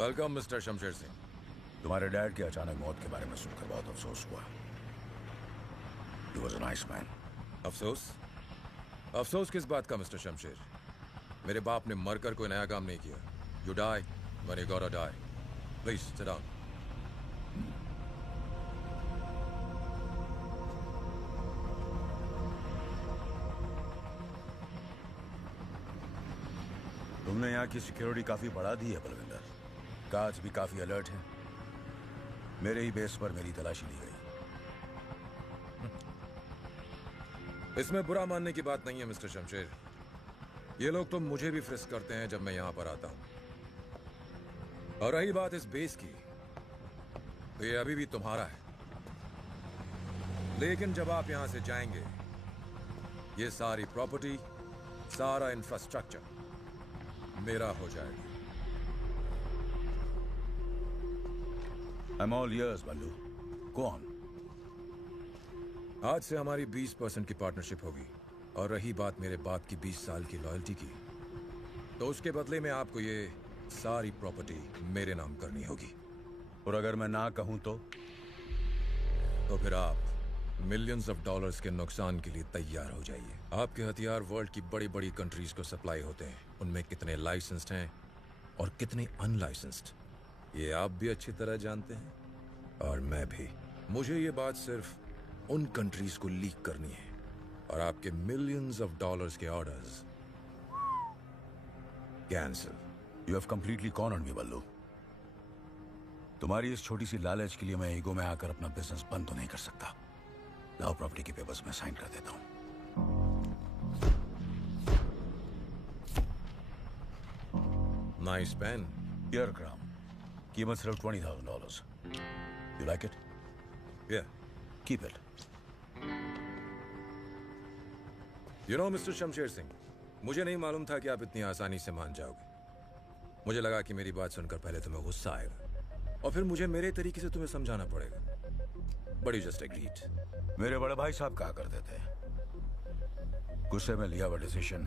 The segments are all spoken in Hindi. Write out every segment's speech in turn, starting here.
Welcome mister Shamsher Singh. तुम्हारे डैड की अचानक मौत के बारे में सुनकर बहुत अफसोस हुआ। He was a nice man. अफसोस? अफसोस किस बात का मिस्टर शमशेर? मेरे बाप ने मरकर कोई नया काम नहीं किया। You die when you gotta die. Please sit down. तुमने यहाँ की सिक्योरिटी काफी बढ़ा दी है बलविंदर। गार्ड्स भी काफी अलर्ट हैं। मेरे ही बेस पर मेरी तलाशी ली गई। इसमें बुरा मानने की बात नहीं है मिस्टर शमशेर। ये लोग तो मुझे भी फ्रिस्क करते हैं जब मैं यहां पर आता हूं। और रही बात इस बेस की, तो ये अभी भी तुम्हारा है। लेकिन जब आप यहां से जाएंगे, ये सारी प्रॉपर्टी, सारा इंफ्रास्ट्रक्चर मेरा हो जाएगा। I'm all ears, Ballu. Go on. आज से हमारी 20% की पार्टनरशिप होगी। और रही बात मेरे बाप की 20 साल की लॉयल्टी की, तो उसके बदले में आपको ये सारी प्रॉपर्टी मेरे नाम करनी होगी। और अगर मैं ना कहूं तो फिर आप मिलियंस ऑफ डॉलर्स के नुकसान के लिए तैयार हो जाइए। आपके हथियार वर्ल्ड की बड़ी बड़ी कंट्रीज को सप्लाई होते हैं। उनमें कितने लाइसेंस्ड हैं और कितने अनलाइसेंस्ड, ये आप भी अच्छी तरह जानते हैं और मैं भी। मुझे ये बात सिर्फ उन कंट्रीज को लीक करनी है और आपके मिलियंस ऑफ डॉलर्स के orders cancel. You have completely cornered me, बल्लू। तुम्हारी इस छोटी सी लालच के लिए मैं ईगो में आकर अपना बिजनेस बंद तो नहीं कर सकता। लाओ प्रॉपर्टी के पेपर्स में साइन कर देता हूं। Nice pen. Here, Kram. कीमत सिर्फ $20,000. You like it? Yeah. Keep it. You know, mister Shamsher Singh, मुझे नहीं मालूम था कि आप इतनी आसानी से मान जाओगे। मुझे लगा कि मेरी बात सुनकर पहले तुम्हें गुस्सा आएगा और फिर मुझे मेरे तरीके से तुम्हें समझाना पड़ेगा। But you just agreed. मेरे बड़े भाई साहब कहा करते थे, गुस्से में लिया हुआ डिसीजन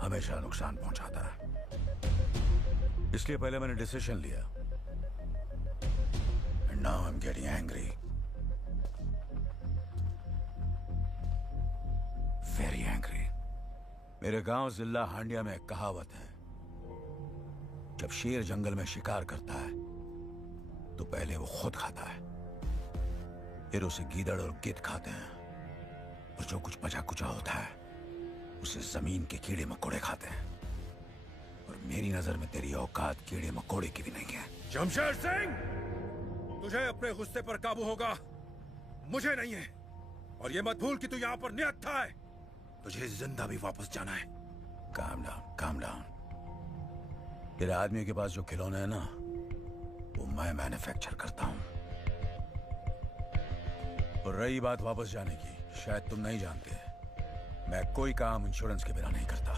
हमेशा नुकसान पहुंचाता है। इसलिए पहले मैंने डिसीजन लिया। And now I'm getting angry. Very angry. मेरे गांव जिला हांडिया में एक कहावत है, जब शेर जंगल में शिकार करता है तो पहले वो खुद खाता है, फिर उसे गीदड़ और गिद्ध खाते हैं, और जो कुछ बचा कुचा होता है उसे जमीन के कीड़े मकोड़े खाते हैं। और मेरी नजर में तेरी औकात कीड़े मकोड़े की भी नहीं है। शमशेर सिंह, तुझे अपने गुस्से पर काबू होगा, मुझे नहीं है। और ये मत भूल कि तू यहाँ पर निहत्था है, तुझे जिंदा भी वापस जाना है। Calm down, calm down. तेरे आदमी के पास जो खिलौने हैं ना, वो मैं मैन्युफैक्चर करता हूं। और रही बात वापस जाने की, शायद तुम नहीं जानते, मैं कोई काम इंश्योरेंस के बिना नहीं करता।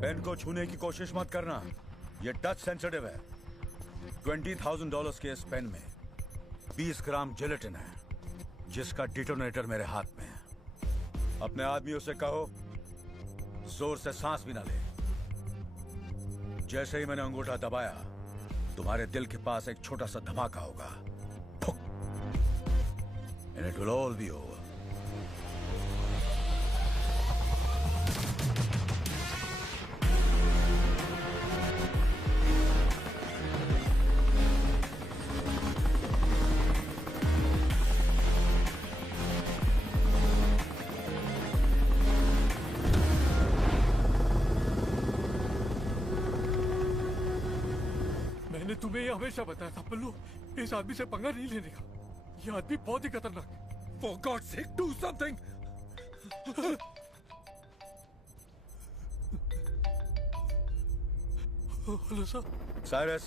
पेन को छूने की कोशिश मत करना, ये टच सेंसिटिव है। $20,000 के इस पेन में 20 ग्राम जिलेटिन है, जिसका डिटोनेटर मेरे हाथ में है। अपने आदमियों से कहो जोर से सांस भी ना ले। जैसे ही मैंने अंगूठा दबाया, तुम्हारे दिल के पास एक छोटा सा धमाका होगा, and it will all be over. मैंने तुम्हें ये हमेशा बताया था पल्लू, इस आदमी से पंगा नहीं लेने का। ये आदमी बहुत ही खतरनाक है। For God's sake, do something! Hello sir. Cyrus,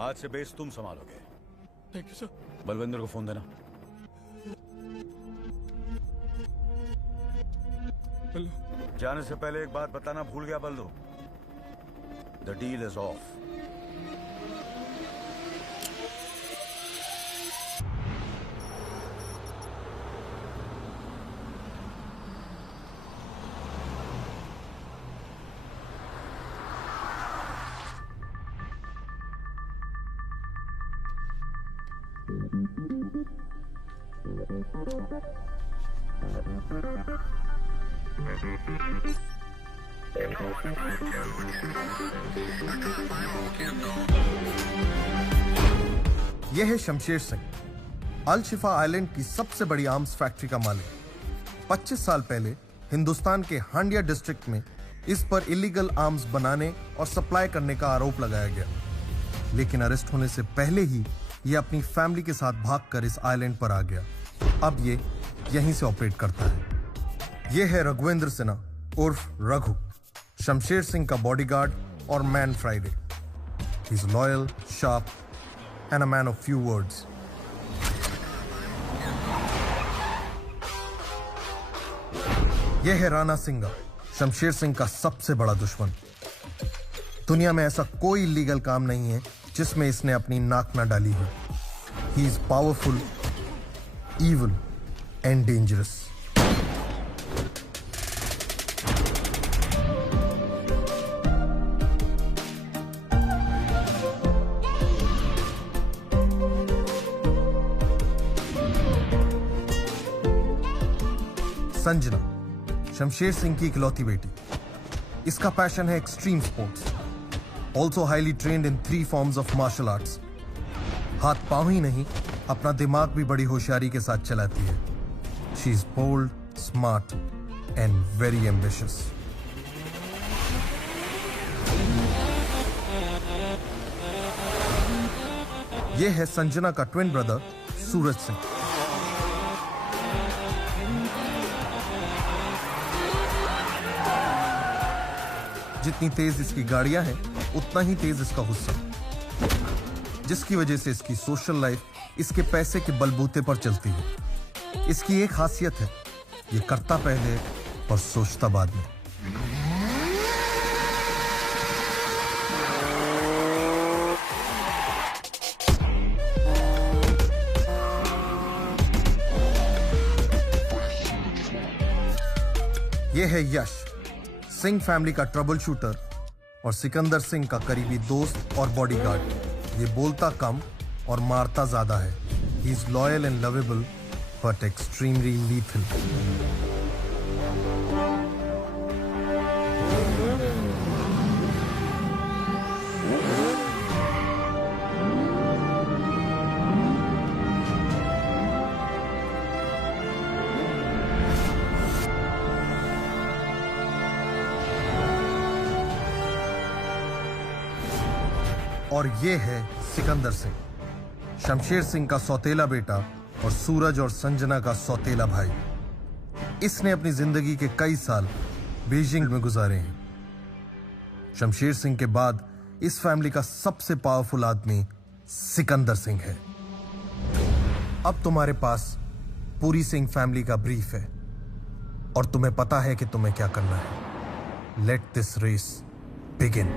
आज से बेस तुम संभालोगे। Thank you sir. बलविंदर को फोन देना। हेलो। जाने से पहले एक बात बताना भूल गया बल्लू, द डील इज ऑफ। यह है शमशेर सिंह, अल शिफा आइलैंड की सबसे बड़ी आर्म्स फैक्ट्री का मालिक। 25 साल पहले हिंदुस्तान के हांडिया डिस्ट्रिक्ट में इस पर इलीगल आर्म्स बनाने और सप्लाई करने का आरोप लगाया गया, लेकिन अरेस्ट होने से पहले ही यह अपनी फैमिली के साथ भागकर इस आइलैंड पर आ गया। अब ये यहीं से ऑपरेट करता है। यह है रघुवेंद्र सिन्हा उर्फ रघु, शमशेर सिंह का बॉडीगार्ड और man Friday. He is loyal, sharp and a man of few words. यह है राणा सिंघा, शमशेर सिंह का सबसे बड़ा दुश्मन। दुनिया में ऐसा कोई लीगल काम नहीं है जिसमें इसने अपनी नाक न डाली हो। He is powerful, evil and dangerous. Sanjana, Shamsher Singh की इकलौती बेटी। इसका पैशन है extreme sports, also highly trained in 3 forms of martial arts. हाथ पांव ही नहीं, अपना दिमाग भी बड़ी होशियारी के साथ चलाती है। She is bold, smart and very ambitious. यह है संजना का ट्विन ब्रदर सूरज सिंह। जितनी तेज इसकी गाड़ियां हैं, उतना ही तेज इसका गुस्सा, जिसकी वजह से इसकी सोशल लाइफ इसके पैसे के बलबूते पर चलती है। इसकी एक खासियत है, ये करता पहले और सोचता बाद में। यह है यश, सिंह फैमिली का ट्रबल शूटर और सिकंदर सिंह का करीबी दोस्त और बॉडीगार्ड। ये बोलता कम और मारता ज्यादा है। He is loyal and lovable but extremely lethal. और ये है सिकंदर सिंह, शमशेर सिंह का सौतेला बेटा और सूरज और संजना का सौतेला भाई। इसने अपनी जिंदगी के कई साल बीजिंग में गुजारे हैं। शमशेर सिंह के बाद इस फैमिली का सबसे पावरफुल आदमी सिकंदर सिंह है। अब तुम्हारे पास पूरी सिंह फैमिली का ब्रीफ है और तुम्हें पता है कि तुम्हें क्या करना है। Let this race begin.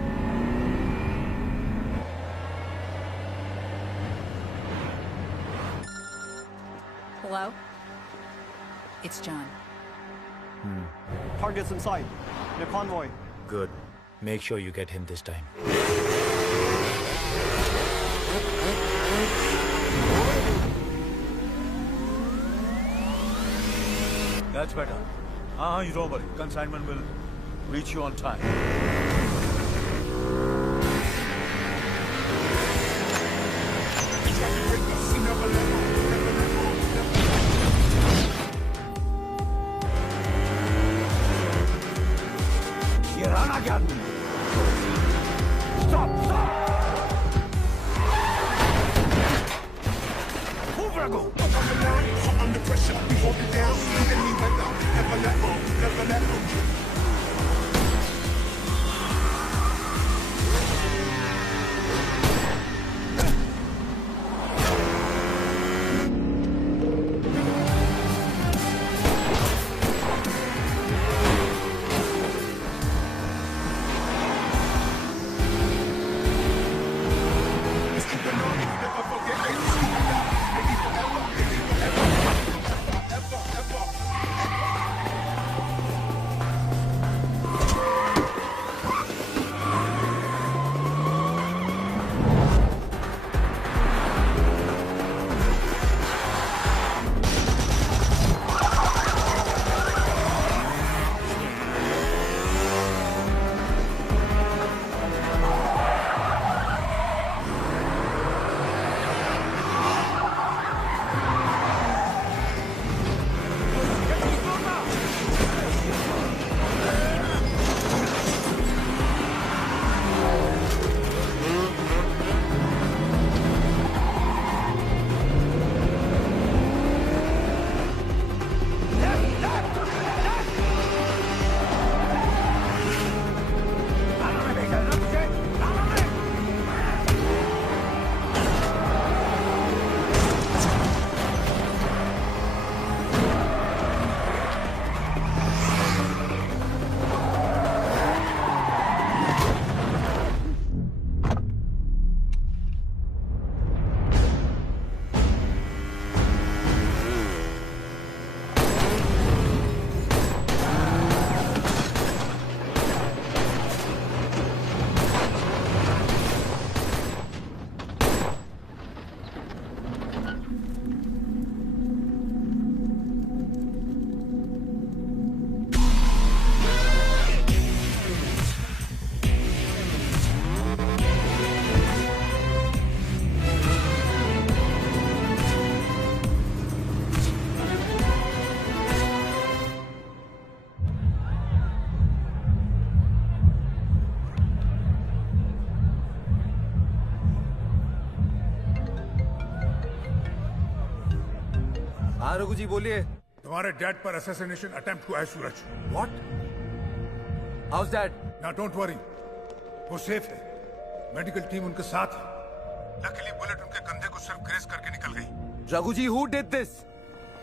Hello? It's John. Target's in sight. In a convoy. Good. Make sure you get him this time. That's better. You don't worry. Consignment will reach you on time. ये राणा क्या आदमी? Stop! Stop! Move, Raghu! Under pressure, we hold it down. Any weather, never let go, never let go. हाँ रघु जी बोलिए। तुम्हारे डैड पर असैसिनेशन अटेम्प्ट हुआ है सूरज। What? How's that? ना डोंट वरी, वो सेफ है। मेडिकल टीम उनके साथ है। लकीली बुलेट उनके कंधे को सिर्फ ग्रेस करके निकल गई। Raghu ji, who did this?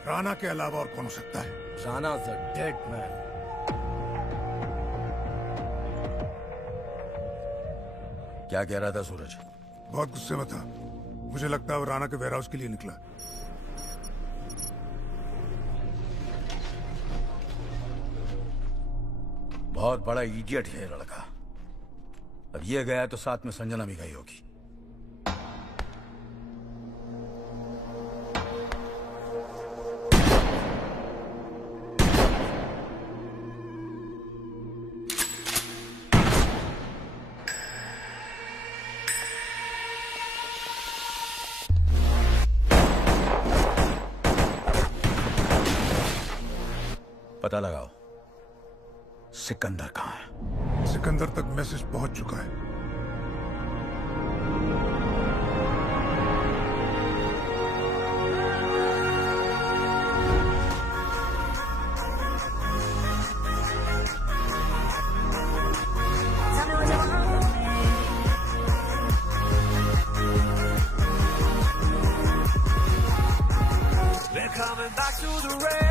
Rana के अलावा और कौन हो सकता है? Rana's a dead man. क्या कह रहा था सूरज? बहुत गुस्से में था। मुझे लगता है वो राणा के वेयरहाउस के लिए निकला। बहुत बड़ा इडियट है ये लड़का। अब ये गया तो साथ में संजना भी गई होगी। पता लगाओ सिकंदर कहाँ है। सिकंदर तक मैसेज पहुंच चुका है। They're coming back to the race.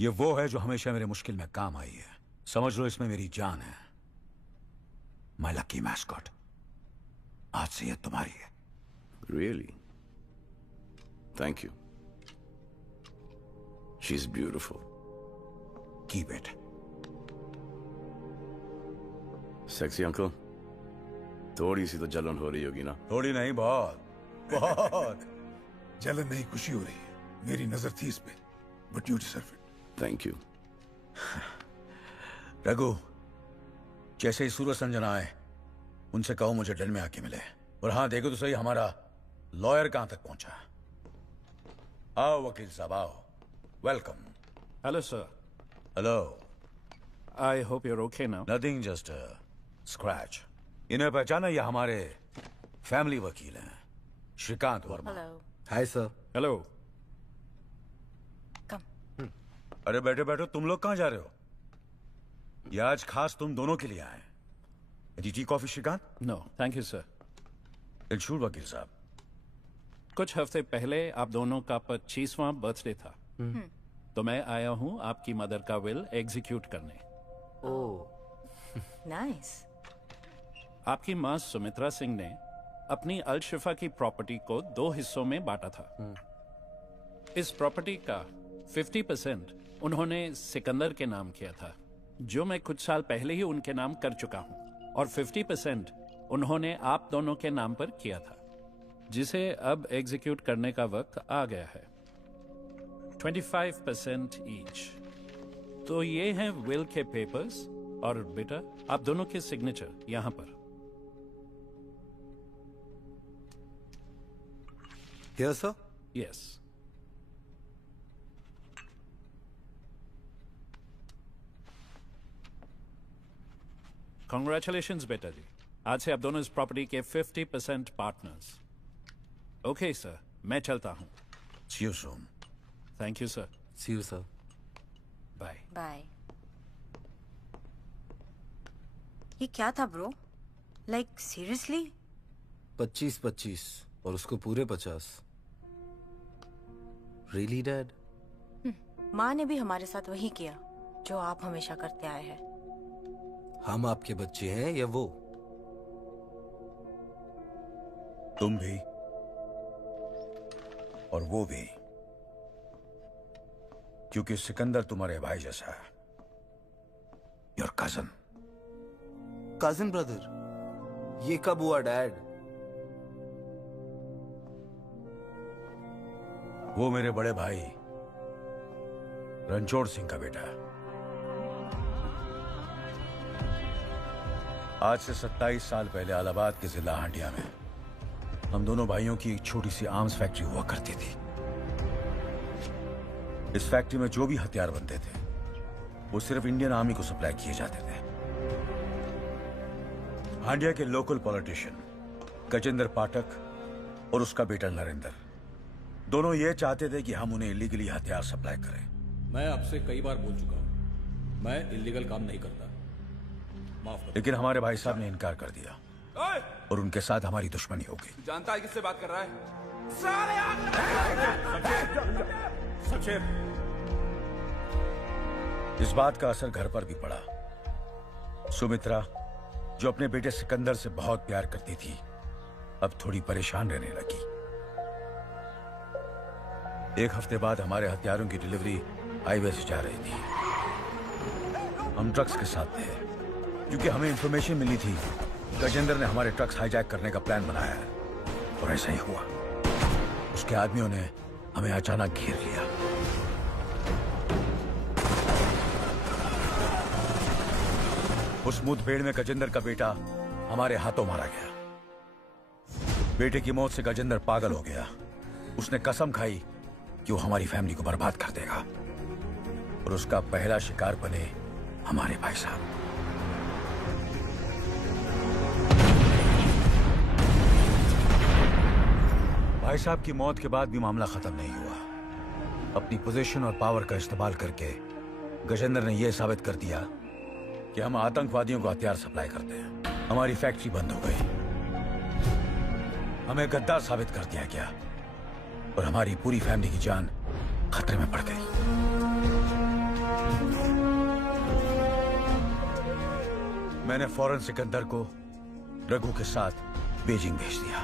ये वो है जो हमेशा मेरे मुश्किल में काम आई है। समझ लो इसमें मेरी जान है। माय लकी मैस्कॉट, आज से ये तुम्हारी है। Really? Thank you. She's beautiful. Keep it. Sexy uncle? थोड़ी सी तो जलन हो रही होगी ना? थोड़ी नहीं, बहुत बहुत। जलन नहीं, खुशी हो रही है। मेरी नजर थी इस पे, but you deserve it. Thank you. Raghu, जैसे ही सूरज संजना आए उनसे कहो मुझे डन में आके मिले। और हाँ, देखो तो सही हमारा लॉयर कहां तक पहुंचा। आओ वकील साहब, आओ। Welcome. Hello, sir. Hello. I hope you're okay now. Nothing, just scratch. इन्हें पहचाना, ये हमारे फैमिली वकील हैं, Shrikant Verma. Hello. Hi, sir. Hello. Come. अरे बैठो बैठो, तुम लोग कहां जा रहे हो? ये आज खास तुम दोनों के लिए आए। Tea coffee Shrikant? No, thank you, sir. इल्शूर वकील साहब। कुछ हफ्ते पहले आप दोनों का 25वां बर्थडे था, तो मैं आया हूं आपकी मदर का विल एग्जीक्यूट करने। Nice. आपकी मां सुमित्रा सिंह ने अपनी अल शिफा की प्रॉपर्टी को 2 हिस्सों में बांटा था। इस प्रॉपर्टी का 50% उन्होंने सिकंदर के नाम किया था, जो मैं कुछ साल पहले ही उनके नाम कर चुका हूं, और 50% उन्होंने आप दोनों के नाम पर किया था, जिसे अब एग्जीक्यूट करने का वक्त आ गया है। 25% ईच। तो ये हैं विल के पेपर्स, और बेटा आप दोनों के सिग्नेचर यहां पर। Here, sir? यस। Congratulations, बेटा जी। आज से आप दोनों इस प्रॉपर्टी के 50% पार्टनर्स। ओके सर, मैं चलता हूं। See you soon. Thank you sir. See you, sir. Bye. Bye. ये क्या था ब्रो? Like seriously? 25-25 और उसको पूरे 50। Really, Dad? माँ ने भी हमारे साथ वही किया जो आप हमेशा करते आए हैं। हम आपके बच्चे हैं या वो? तुम भी और वो भी, क्योंकि सिकंदर तुम्हारे भाई जैसा है। Your cousin. Cousin brother? ये कब हुआ डैड? वो मेरे बड़े भाई रणछोड़ सिंह का बेटा है। आज से 27 साल पहले इलाहाबाद के जिला हांडिया में हम दोनों भाइयों की एक छोटी सी आर्म्स फैक्ट्री हुआ करती थी। इस फैक्ट्री में जो भी हथियार बनते थे वो सिर्फ इंडियन आर्मी को सप्लाई किए जाते थे। हांडिया के लोकल पॉलिटिशियन गजेंद्र पाठक और उसका बेटा नरेंद्र, दोनों ये चाहते थे कि हम उन्हें इलीगली हथियार सप्लाई करें। मैं आपसे कई बार बोल चुका हूं, मैं इलीगल काम नहीं करता, माफ करो। लेकिन हमारे भाई साहब ने इनकार कर दिया और उनके साथ हमारी दुश्मनी हो गई। जानता है किससे बात कर रहा है? शमशेर, इस बात का असर घर पर भी पड़ा। सुमित्रा, जो अपने बेटे सिकंदर से बहुत प्यार करती थी, अब थोड़ी परेशान रहने लगी। एक हफ्ते बाद हमारे हथियारों की डिलीवरी हाईवे से जा रही थी। हम ट्रक्स के साथ थे, क्योंकि हमें इंफॉर्मेशन मिली थी गजेंद्र ने हमारे ट्रक्स हाईजैक करने का प्लान बनाया है, और ऐसा ही हुआ। उसके आदमियों ने हमें अचानक घेर लिया। उस मुठभेड़ में गजेंद्र का बेटा हमारे हाथों मारा गया। बेटे की मौत से गजेंद्र पागल हो गया। उसने कसम खाई कि वो हमारी फैमिली को बर्बाद कर देगा, और उसका पहला शिकार बने हमारे भाई साहब। भाई साहब की मौत के बाद भी मामला खत्म नहीं हुआ। अपनी पोजीशन और पावर का इस्तेमाल करके गजेंद्र ने यह साबित कर दिया कि हम आतंकवादियों को हथियार सप्लाई करते हैं। हमारी फैक्ट्री बंद हो गई, हमें गद्दार साबित कर दिया गया, और हमारी पूरी फैमिली की जान खतरे में पड़ गई। मैंने फौरन सिकंदर को रघु के साथ बीजिंग भेज दिया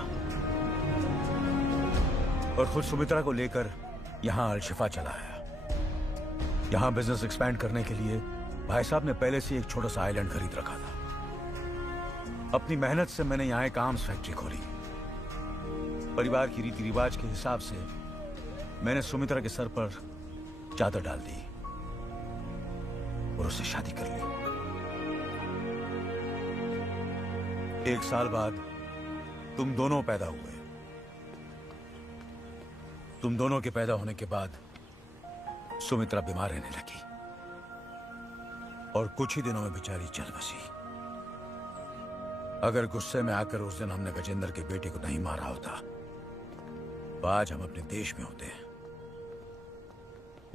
और खुद सुमित्रा को लेकर यहां अल-शिफा चला आया। यहां बिजनेस एक्सपैंड करने के लिए भाई साहब ने पहले से एक छोटा सा आइलैंड खरीद रखा था। अपनी मेहनत से मैंने यहां एक आर्म्स फैक्ट्री खोली। परिवार की रीति रिवाज के हिसाब से मैंने सुमित्रा के सर पर चादर डाल दी और उससे शादी कर ली। 1 साल बाद तुम दोनों पैदा हुए। तुम दोनों के पैदा होने के बाद सुमित्रा बीमार रहने लगी और कुछ ही दिनों में बेचारी चल बसी। अगर गुस्से में आकर उस दिन हमने गजेंद्र के बेटे को नहीं मारा होता तो आज हम अपने देश में होते हैं।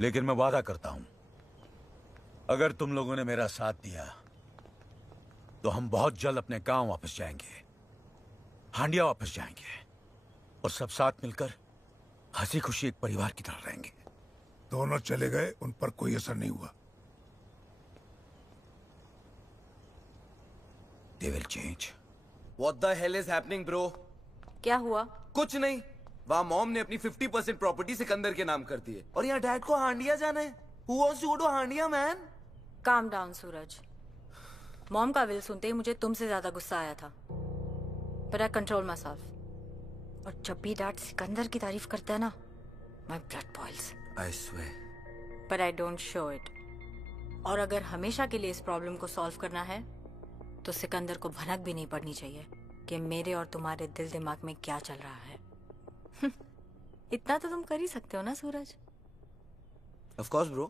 लेकिन मैं वादा करता हूं, अगर तुम लोगों ने मेरा साथ दिया तो हम बहुत जल्द अपने गांव वापस जाएंगे, हांडिया वापस जाएंगे और सब साथ मिलकर हंसी खुशी एक परिवार की तरह रहेंगे। दोनों चले गए, उन पर कोई असर नहीं हुआ। They will change. What the hell is happening, bro? क्या हुआ? कुछ नहीं। वहाँ मॉम ने अपनी 50% प्रॉपर्टी सिकंदर के नाम कर दी है और यहाँ डैड को हांडिया जाना है। Who wants to go to Handia, man? Calm down, Suraj. Mom का विल सुनते ही मुझे तुमसे ज्यादा गुस्सा आया था, but I control myself. और जब भी डैड सिकंदर की तारीफ करता है ना, my blood boils. I swear. But I don't show it. और अगर हमेशा के लिए इस प्रॉब्लम को सॉल्व करना है तो सिकंदर को भनक भी नहीं पड़नी चाहिए कि मेरे और तुम्हारे दिल दिमाग में क्या चल रहा है। इतना तो तुम कर ही सकते हो ना सूरज? Of course, bro.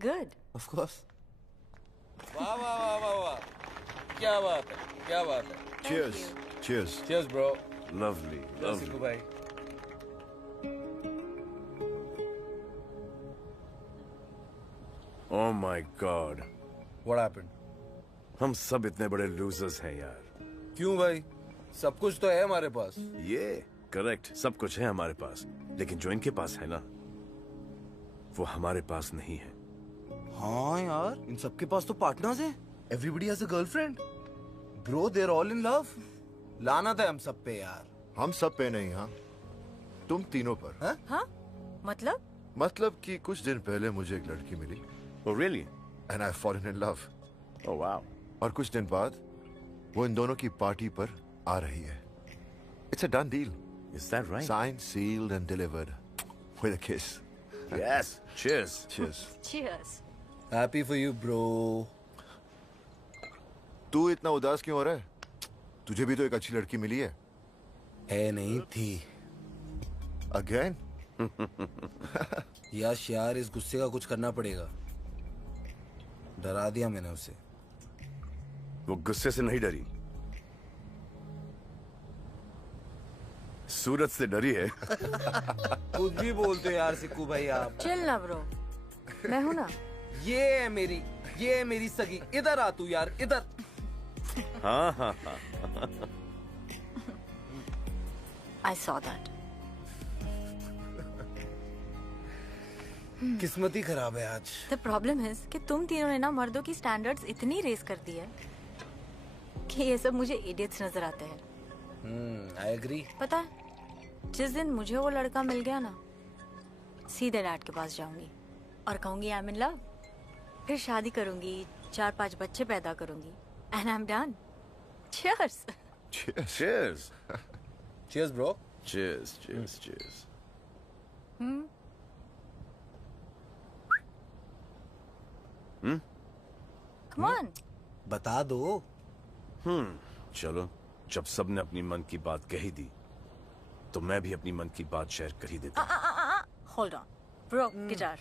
Good. Of course. वाह वाह वाह वाह वाह, क्या बात है, क्या बात है। Cheers. Cheers. Cheers, bro. Lovely. Lovely. भाई। Oh my God. What happened? हम सब इतने बड़े लूजर्स हैं यार। क्यों भाई? सब कुछ तो है हमारे पास। ये करेक्ट, सब कुछ है हमारे पास, लेकिन जो इनके पास है ना, वो हमारे पास नहीं है। हाँ यार, इन सबके पास तो पार्टनर्स हैं। Everybody has a girlfriend. Bro, they're all in love. लानत है हम सब पे यार। हम सब पे नहीं, हाँ तुम तीनों पर। हाँ? मतलब? मतलब कि कुछ दिन पहले मुझे एक लड़की मिली। Oh really? And I've fallen in love. Oh wow. और कुछ दिन बाद वो इन दोनों की पार्टी पर आ रही है। It's a done deal. Is that right? Signed, sealed and delivered with a kiss. Yes. Cheers. Cheers. Cheers. Happy for you, bro. तू इतना उदास क्यों हो रहा है? तुझे भी तो एक अच्छी लड़की मिली है। है नहीं थी। Again? यश यार, इस गुस्से का कुछ करना पड़ेगा। डरा दिया मैंने उसे। वो गुस्से से नहीं डरी, सूरज से डरी है। खुद भी बोलते यार सिक्कू भाई आप। चिल ना ब्रो, मैं हूं ना। ये है मेरी सगी। इधर आ तू यार, इधर। हाँ हाँ हाँ। I saw that. किस्मत ही खराब है आज। The problem is कि तुम तीनों ने ना मर्दों की स्टैंडर्ड्स इतनी रेस कर दी है कि ये सब मुझे इडियट्स नजर आते हैं। I agree. पता है, जिस दिन मुझे वो लड़का मिल गया ना, सीधे डैड के पास जाऊंगी और कहूंगी आई एम इन लव, फिर शादी करूंगी, 4-5 बच्चे पैदा करूंगी, and I am done. Cheers. Cheers. Cheers, bro. Cheers. Cheers. Cheers. Come on. बता दो। चलो, जब सबने अपनी मन की बात कही दी, तो मैं भी अपनी मन की बात शेयर कर ही देता हूँ। Hold on. Bro, guitar.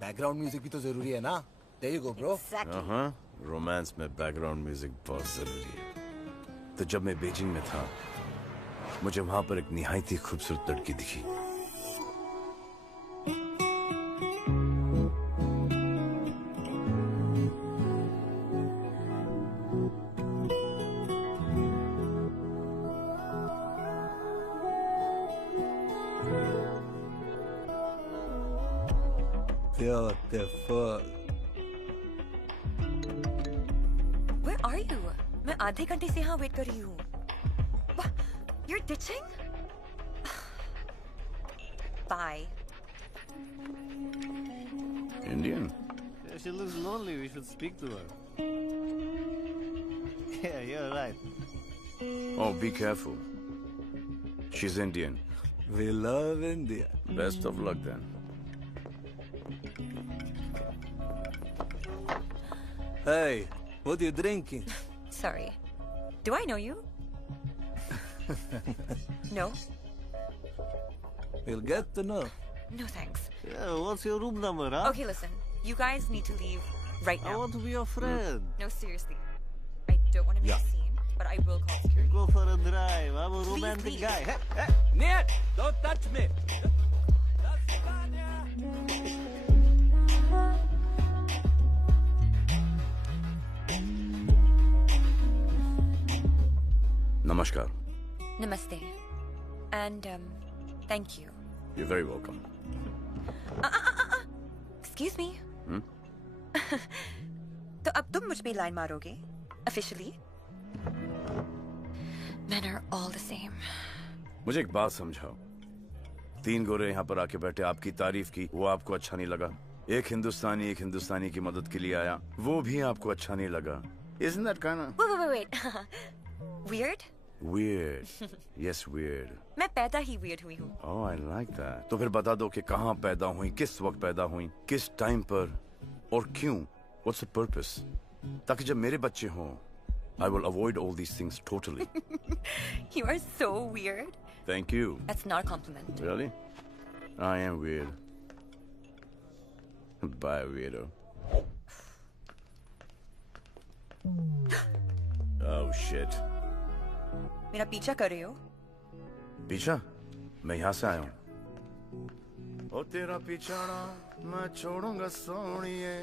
Background music भी तो जरूरी है ना। There you go, bro. Exactly. Romance में बैकग्राउंड म्यूजिक बहुत जरूरी है। तो जब मैं बीजिंग में था, मुझे वहां पर एक निहायत ही खूबसूरत लड़की दिखी। Beautiful. Where are you? आधे घंटे से यहाँ वेट कर रही हूँ। You're ditching? Bye. Indian? Yeah, she looks lonely. We should speak to her. Yeah, you're right. Oh, be careful. She's Indian. We love India. Best of luck then. Hey, what are you drinking? Sorry. Do I know you? No? We'll get to know. No thanks. Yeah, what's your room number, huh? Okay, listen. You guys need to leave right now. I want to be your friend. No, seriously. I don't want to make a scene, but I will call security. Go for a drive. I'm a Please, romantic please. guy. Hey, hey. Ned, don't touch me. Namaskar. Namaste. And, thank you. You're very welcome. Excuse me. Hmm? तो अब तुम मुझ पे लाइन मारोगे? Officially? Men are all the same. मुझे एक बात समझाओ। 3 गोरे यहाँ पर आके बैठे, आपकी तारीफ की, वो आपको अच्छा नहीं लगा। एक हिंदुस्तानी की मदद के लिए आया, वो भी आपको अच्छा नहीं लगा। Isn't that kind of... Wait. Weird? Weird. Yes, weird. मैं पैदा ही weird हुई हूँ. Oh, I like that. तो फिर बता दो कि कहाँ पैदा हुई, किस वक्त पैदा हुई, किस टाइम पर और क्यों? What's the purpose? ताकि जब मेरे बच्चे हों, I will avoid all these things totally. You are so weird. Thank you. That's not a compliment. Really? I am weird. Bye, weirdo. Oh, shit. मेरा पीछा कर रहे हो? पीछा? मैं यहाँ से आया हूँ। ओ तेरा पीछाना मैं छोड़ूंगा सोनिए।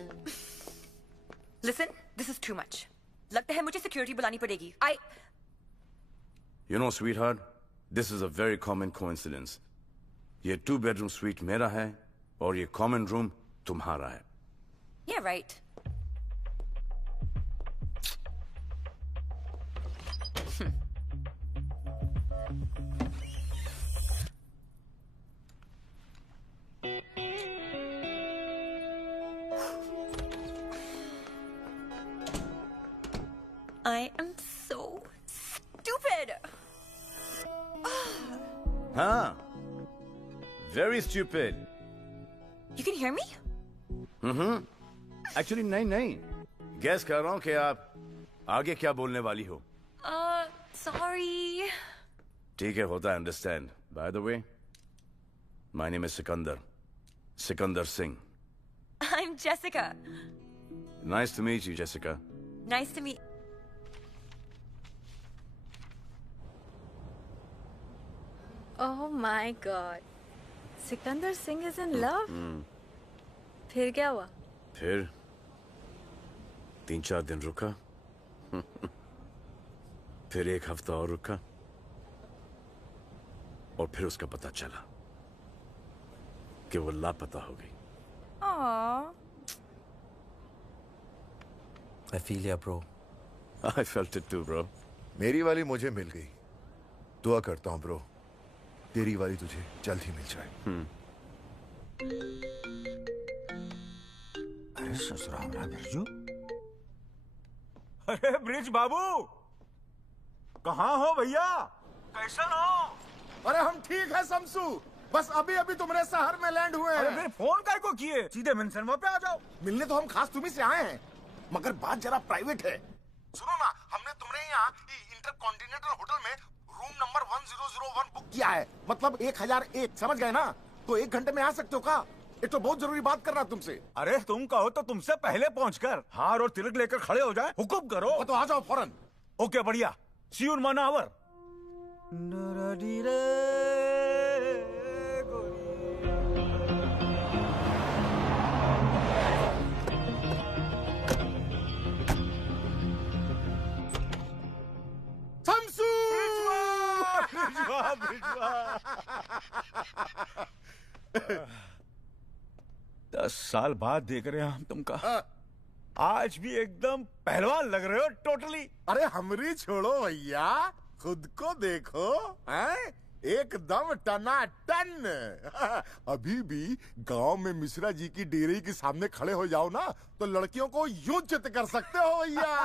Listen, this is too much. लगता है मुझे security बुलानी पड़ेगी. You know, sweetheart, this is a very common coincidence. ये 2-bedroom suite मेरा है और ये common room तुम्हारा है. Yeah, right. I am so stupid. हाँ, very stupid. You can hear me? Actually, नहीं. Guess कर रहा हूँ कि आप आगे क्या बोलने वाली हो. Sorry. ठीक है, होता है, understand. By the way, my name is Sikandar Singh. I'm Jessica. Nice to meet you, Jessica. Nice to meet. Oh my God. Sikandar Singh is in love? फिर क्या हुआ? फिर 3-4 दिन रुका। फिर 1 हफ्ता और रुका और फिर उसका पता चला कि वो लापता हो गई। Aww. I feel ya, bro. I felt it too, bro. मेरी वाली मुझे मिल गई। दुआ करता हूँ ब्रो, तेरी वाली तुझे जल्द ही मिल जाए। अरे ससुराल ना बिरजू। अरे ब्रिज बाबू, कहाँ हो भैया? कैसन हो? अरे हम ठीक है शमसू, बस अभी अभी तुम्हारे शहर में लैंड हुए हैं। अरे फिर फोन काय को किए? सीधे मेंशन पे आ जाओ। मिलने तो हम खास तुम्ही से आए हैं, मगर बात जरा प्राइवेट है। सुनो ना, हमने तुम्हारे यहाँ इंटरकॉन्टिनेंटल होटल में रूम नंबर 1001 बुक किया है, मतलब 1001, समझ गए ना? तो 1 घंटे में आ सकते हो का? एक तो बहुत जरूरी बात करना तुमसे। अरे तुम कहो तो तुमसे पहले पहुंचकर हार और तिलक लेकर खड़े हो जाए। हुकुम करो। तो आ जाओ फौरन। ओके बढ़िया। सी यू इन 1 आवर। शमसू! 10 साल बाद देख रहे हैं हम तुमका। आज भी एकदम पहलवान लग रहे हो टोटली। अरे हमरी छोड़ो भैया, खुद को देखो, हैं? एकदम टनाटन। अभी भी गांव में मिश्रा जी की डेयरी के सामने खड़े हो जाओ ना तो लड़कियों को यूं चित कर सकते हो भैया।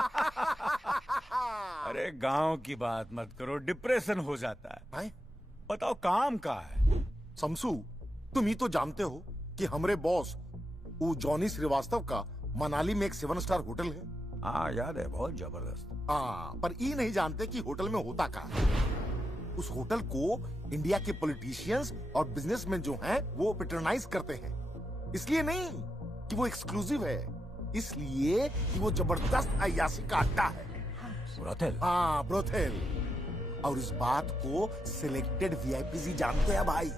अरे गांव की बात मत करो, डिप्रेशन हो जाता है। बताओ काम का है। शमसू, तुम ही तो जानते हो कि हमारे बॉस वो जॉनी श्रीवास्तव का मनाली में एक 7 स्टार होटल है। हाँ याद है, बहुत जबरदस्त। हाँ, पर ये नहीं जानते कि होटल में होता क्या। उस होटल को इंडिया के पॉलिटिशियंस और बिजनेसमैन जो हैं वो पेट्रोनाइज करते हैं। इसलिए नहीं कि वो एक्सक्लूसिव है, इसलिए कि वो जबरदस्त अय्याशी का अड्डा है। ब्रोथेल? हाँ, ब्रोथेल। और इस बात को सिलेक्टेड वीआईपी जानते हैं भाई।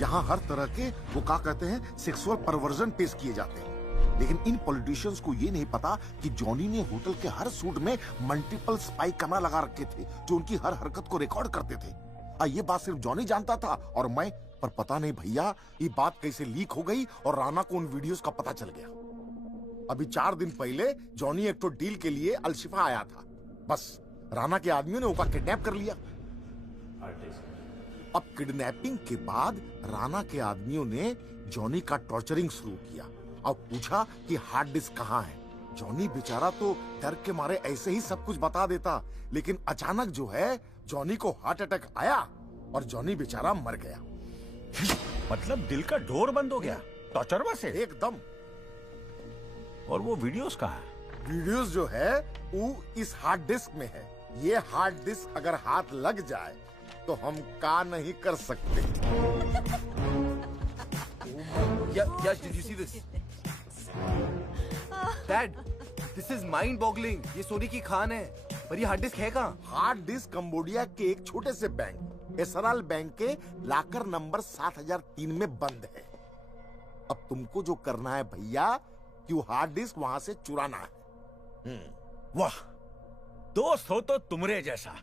यहाँ हर तरह के वो क्या कहते हैं सेक्सुअल परवर्जन पेश किए जाते हैं। लेकिन इन पॉलिटिशियंस को ये नहीं पता कि जॉनी ने होटल के हर सूट में मल्टीपल स्पाई कैमरा लगा रखे थे जो उनकी हर हरकत को रिकॉर्ड करते थे। ये बात सिर्फ जॉनी जानता था और मैं, पर पता नहीं भैया ये बात कैसे लीक हो गई और राणा को उन वीडियोस का पता चल गया। अभी 4 दिन पहले जॉनी एक तो डील के लिए अलशिफा आया था, बस राणा के आदमियों ने उसका किडनैप कर लिया। अब किडनैपिंग के बाद राणा के आदमियों ने जॉनी का टॉर्चरिंग शुरू किया और पूछा कि हार्ड डिस्क कहाँ है। जॉनी बेचारा तो डर के मारे ऐसे ही सब कुछ बता देता, लेकिन अचानक जो है जॉनी को हार्ट अटैक आया और जॉनी बेचारा मर गया। मतलब दिल का डोर बंद हो गया टॉर्चर से? एकदम। और वो वीडियोस कहाँ है? वीडियोस जो है वो इस हार्ड डिस्क में है। ये हार्ड डिस्क अगर हाथ लग जाए तो हम का नहीं कर सकते। Yash, did you see this? Dad, this is mind-boggling. ये सोने की खान है, पर ये हार्ड डिस्क है कहाँ? हार्ड डिस्क कंबोडिया के एक छोटे से बैंक एसराल बैंक के लाकर नंबर 7003 में बंद है। अब तुमको जो करना है भैया कि वो हार्ड डिस्क वहां से चुराना है। वाह, दोस्त हो तो तुमरे जैसा।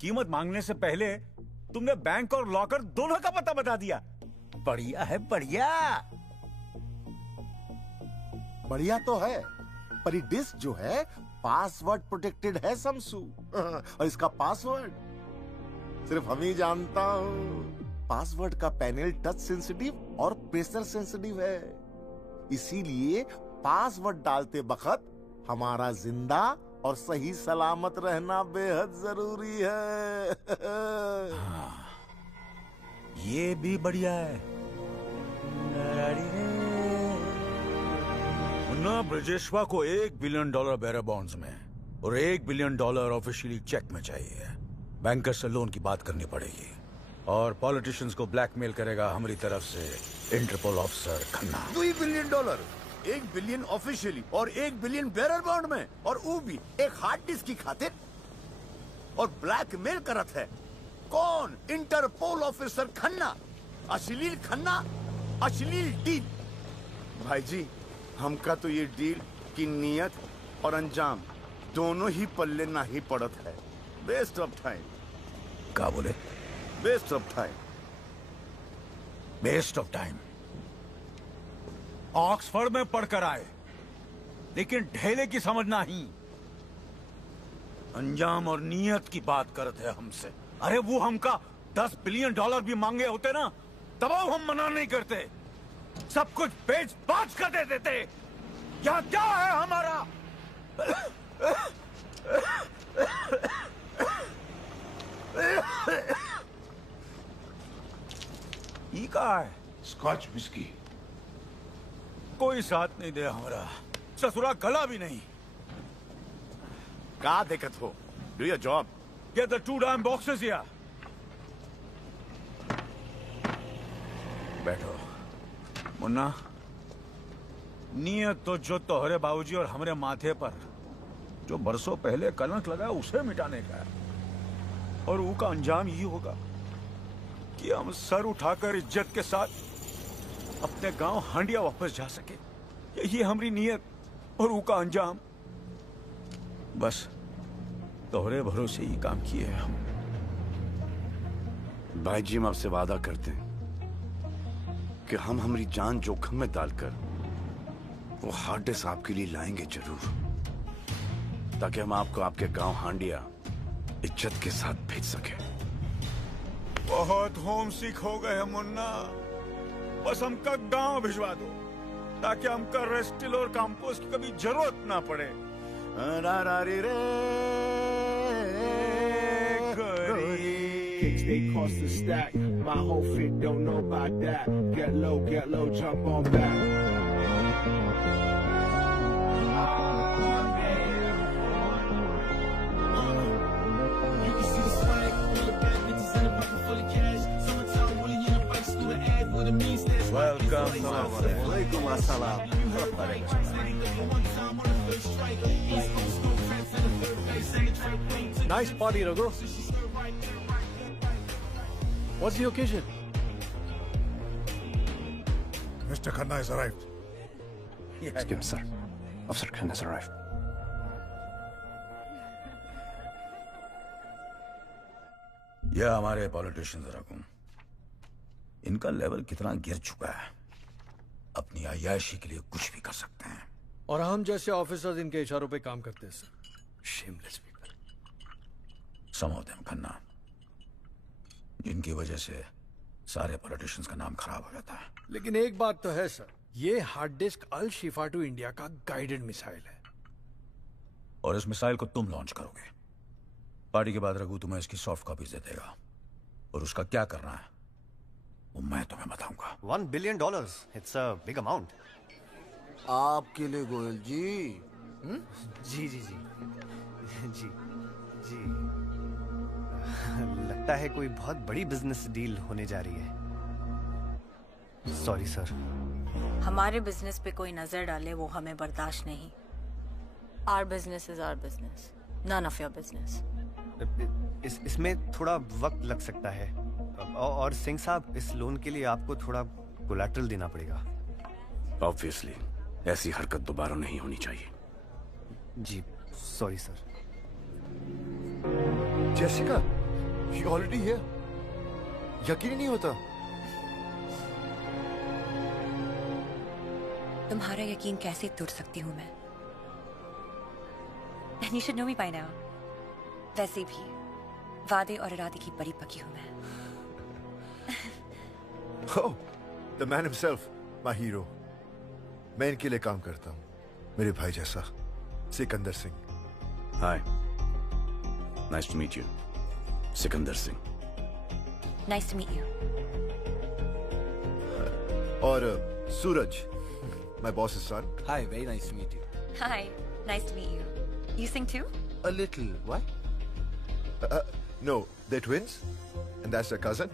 कीमत मांगने से पहले तुमने बैंक और लॉकर दोनों का पता बता दिया। बढ़िया है, बढ़िया। बढ़िया तो है, पर ये डिस्क जो है पासवर्ड प्रोटेक्टेड है शमसू। और इसका पासवर्ड सिर्फ हम ही जानता हूँ। पासवर्ड का पैनल टच सेंसिटिव और प्रेशर सेंसिटिव है, इसीलिए पासवर्ड डालते वक्त हमारा जिंदा और सही सलामत रहना बेहद जरूरी है। ये भी बढ़िया है। मुन्ना, ब्रजेश्वा को $1 बिलियन बेरर बॉन्ड्स में और $1 बिलियन ऑफिशियली चेक में चाहिए। बैंकर से लोन की बात करनी पड़ेगी और पॉलिटिशियंस को ब्लैकमेल करेगा हमारी तरफ से Interpol officer Khanna. $2 billion, $1 billion officially और $1 बिलियन बेरर बॉन्ड में, और वो भी एक हार्ड डिस्क की खातिर। और ब्लैकमेल करत है कौन? Interpol officer Khanna. अश्लील खन्ना, अश्लील डील। भाई जी, हमका तो ये डील की नियत और अंजाम दोनों ही पल्ले ना ही पड़त है। Waste of time. क्या बोले? Waste of time. Waste of time. Oxford में पढ़कर आए, लेकिन ढेले की समझ नहीं। अंजाम और नियत की बात करते हैं हमसे। अरे वो हमका $10 बिलियन भी मांगे होते ना, तब हम मना नहीं करते। सब कुछ बेच बाच कर दे देते। यहाँ क्या है हमारा? ये कहा है? Scotch whisky. कोई साथ नहीं दे हमारा, ससुरा गला भी नहीं। का दिक्कत हो? Do your job. Get the 2 damn boxes here. बैठो। मुन्ना, नियत तो जो तोहरे बाबूजी और हमारे माथे पर जो बरसों पहले कलंक लगा उसे मिटाने का है। और वो का अंजाम ये होगा कि हम सर उठाकर इज्जत के साथ अपने गांव हांडिया वापस जा सके। यही हमारी नियत और वो का अंजाम। बस तोहरे भरोसे ही काम किए हम। भाई जी, हम आपसे वादा करते हैं कि हम हमारी जान जोखिम में डालकर वो हार्ड डिस्क आपके लिए लाएंगे जरूर, ताकि हम आपको आपके गांव हांडिया इज्जत के साथ भेज सके। बहुत होम सिक हो गए हम मुन्ना, बस हमका गांव भिजवा दो ताकि हमका रेस्टिल और कंपोस्ट की कभी जरूरत ना पड़े। Kicks they cost a stack. My whole fit don't know about that. Get low, jump on back. You can see the swag, all the bad bitches in the pocket full of cash. Summertime, Willie in the bikes through the ad with a mean stash. Welcome, Walaikum assalam. Nice party, Raghu. What's the occasion? Mr. Khanna has arrived. Excuse me, sir. Officer Khan has arrived. यह हमारे पॉलिटिशियंस रकूं, इनका लेवल कितना गिर चुका है, अपनी अय्याशी के लिए कुछ भी कर सकते हैं। और हम जैसे ऑफिसर्स इनके इशारों पे काम करते हैं sir. Shameless people. Some of them, Khanna, जिनकी वजह से सारे पॉलिटिशियंस का नाम खराब हो जाता है। लेकिन एक बात तो है सर, ये hard disk Al Shifa to India का गाइडेड मिसाइल है। और इस मिसाइल को तुम लॉन्च करोगे। पार्टी के बाद रघु तुम्हें इसकी सॉफ्ट कॉपीज दे देगा, और उसका क्या करना है वो मैं तुम्हें बताऊंगा। $1 billion. It's a big amount. आपके लिए गोयल जी। जी जी जी जी जी लगता है कोई बहुत बड़ी बिजनेस डील होने जा रही है। Sorry sir. हमारे बिजनेस पे कोई नजर डाले वो हमें बर्दाश्त नहीं। Our business is our business, none of your business. इसमें थोड़ा वक्त लग सकता है, और सिंह साहब इस लोन के लिए आपको थोड़ा कोलैटरल देना पड़ेगा। ऑब्वियसली ऐसी हरकत दोबारा नहीं होनी चाहिए। जी sorry sir. Jessica, you already here? यकीन ही नहीं होता। तुम्हारा यकीन कैसे तोड़ सकती हूँ मैं? And you should know me by now. वैसे भी वादे और इरादे की बड़ी पकी हूँ मैं। Oh, the man himself, my hero. मैं इनके लिए काम करता हूँ, मेरे भाई जैसा, Sikandar Singh. Hi, nice to meet you, Sikandar Singh. Nice to meet you. और सूरज, my boss's son. Hi, very nice to meet you. Hi, nice to meet you. You sing too? A little. What? No, they're twins, and that's their cousin.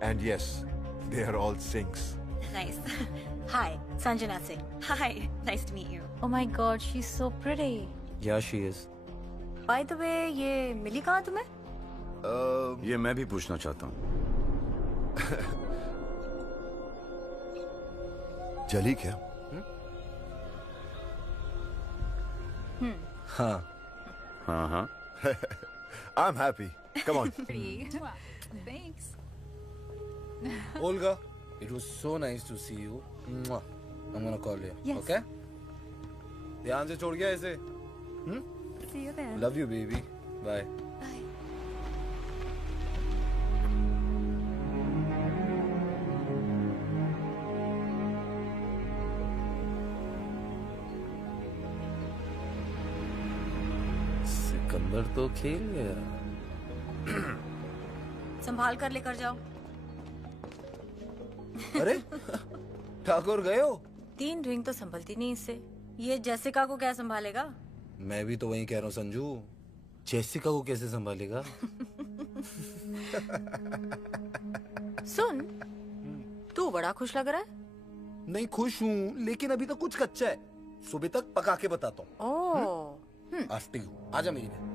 And yes, they are all Singhs. Nice. Hi, Sanjana Singh. Hi, nice to meet you. Oh my God, she's so pretty. Yeah, she is. By the way, ये मिली कहाँ तुम्हें? ये मैं भी पूछना चाहता हूँ। जली क्या? हाँ। हाँ हाँ। I'm happy. Come on. Thanks. Olga, it was so nice to see you. Mwah. I'm gonna call you. Yes. Okay? ध्यान से छोड़ गया ऐसे। See you then. Love you, baby. Bye. Bye. Sikandar तो खेल गया। संभाल कर लेकर जाओ। अरे ठाकुर गए हो? 3 रिंग तो संभलती नहीं इससे। ये जेसिका को क्या संभालेगा? मैं भी तो वही कह रहा हूँ संजू, जेसिका को कैसे संभालेगा? सुन, तू बड़ा खुश लग रहा है। नहीं खुश हूँ, लेकिन अभी तो कुछ कच्चा है। सुबह तक पका के बताता हूँ। ओह, आफ्टर यू, आजा मेरी बहन।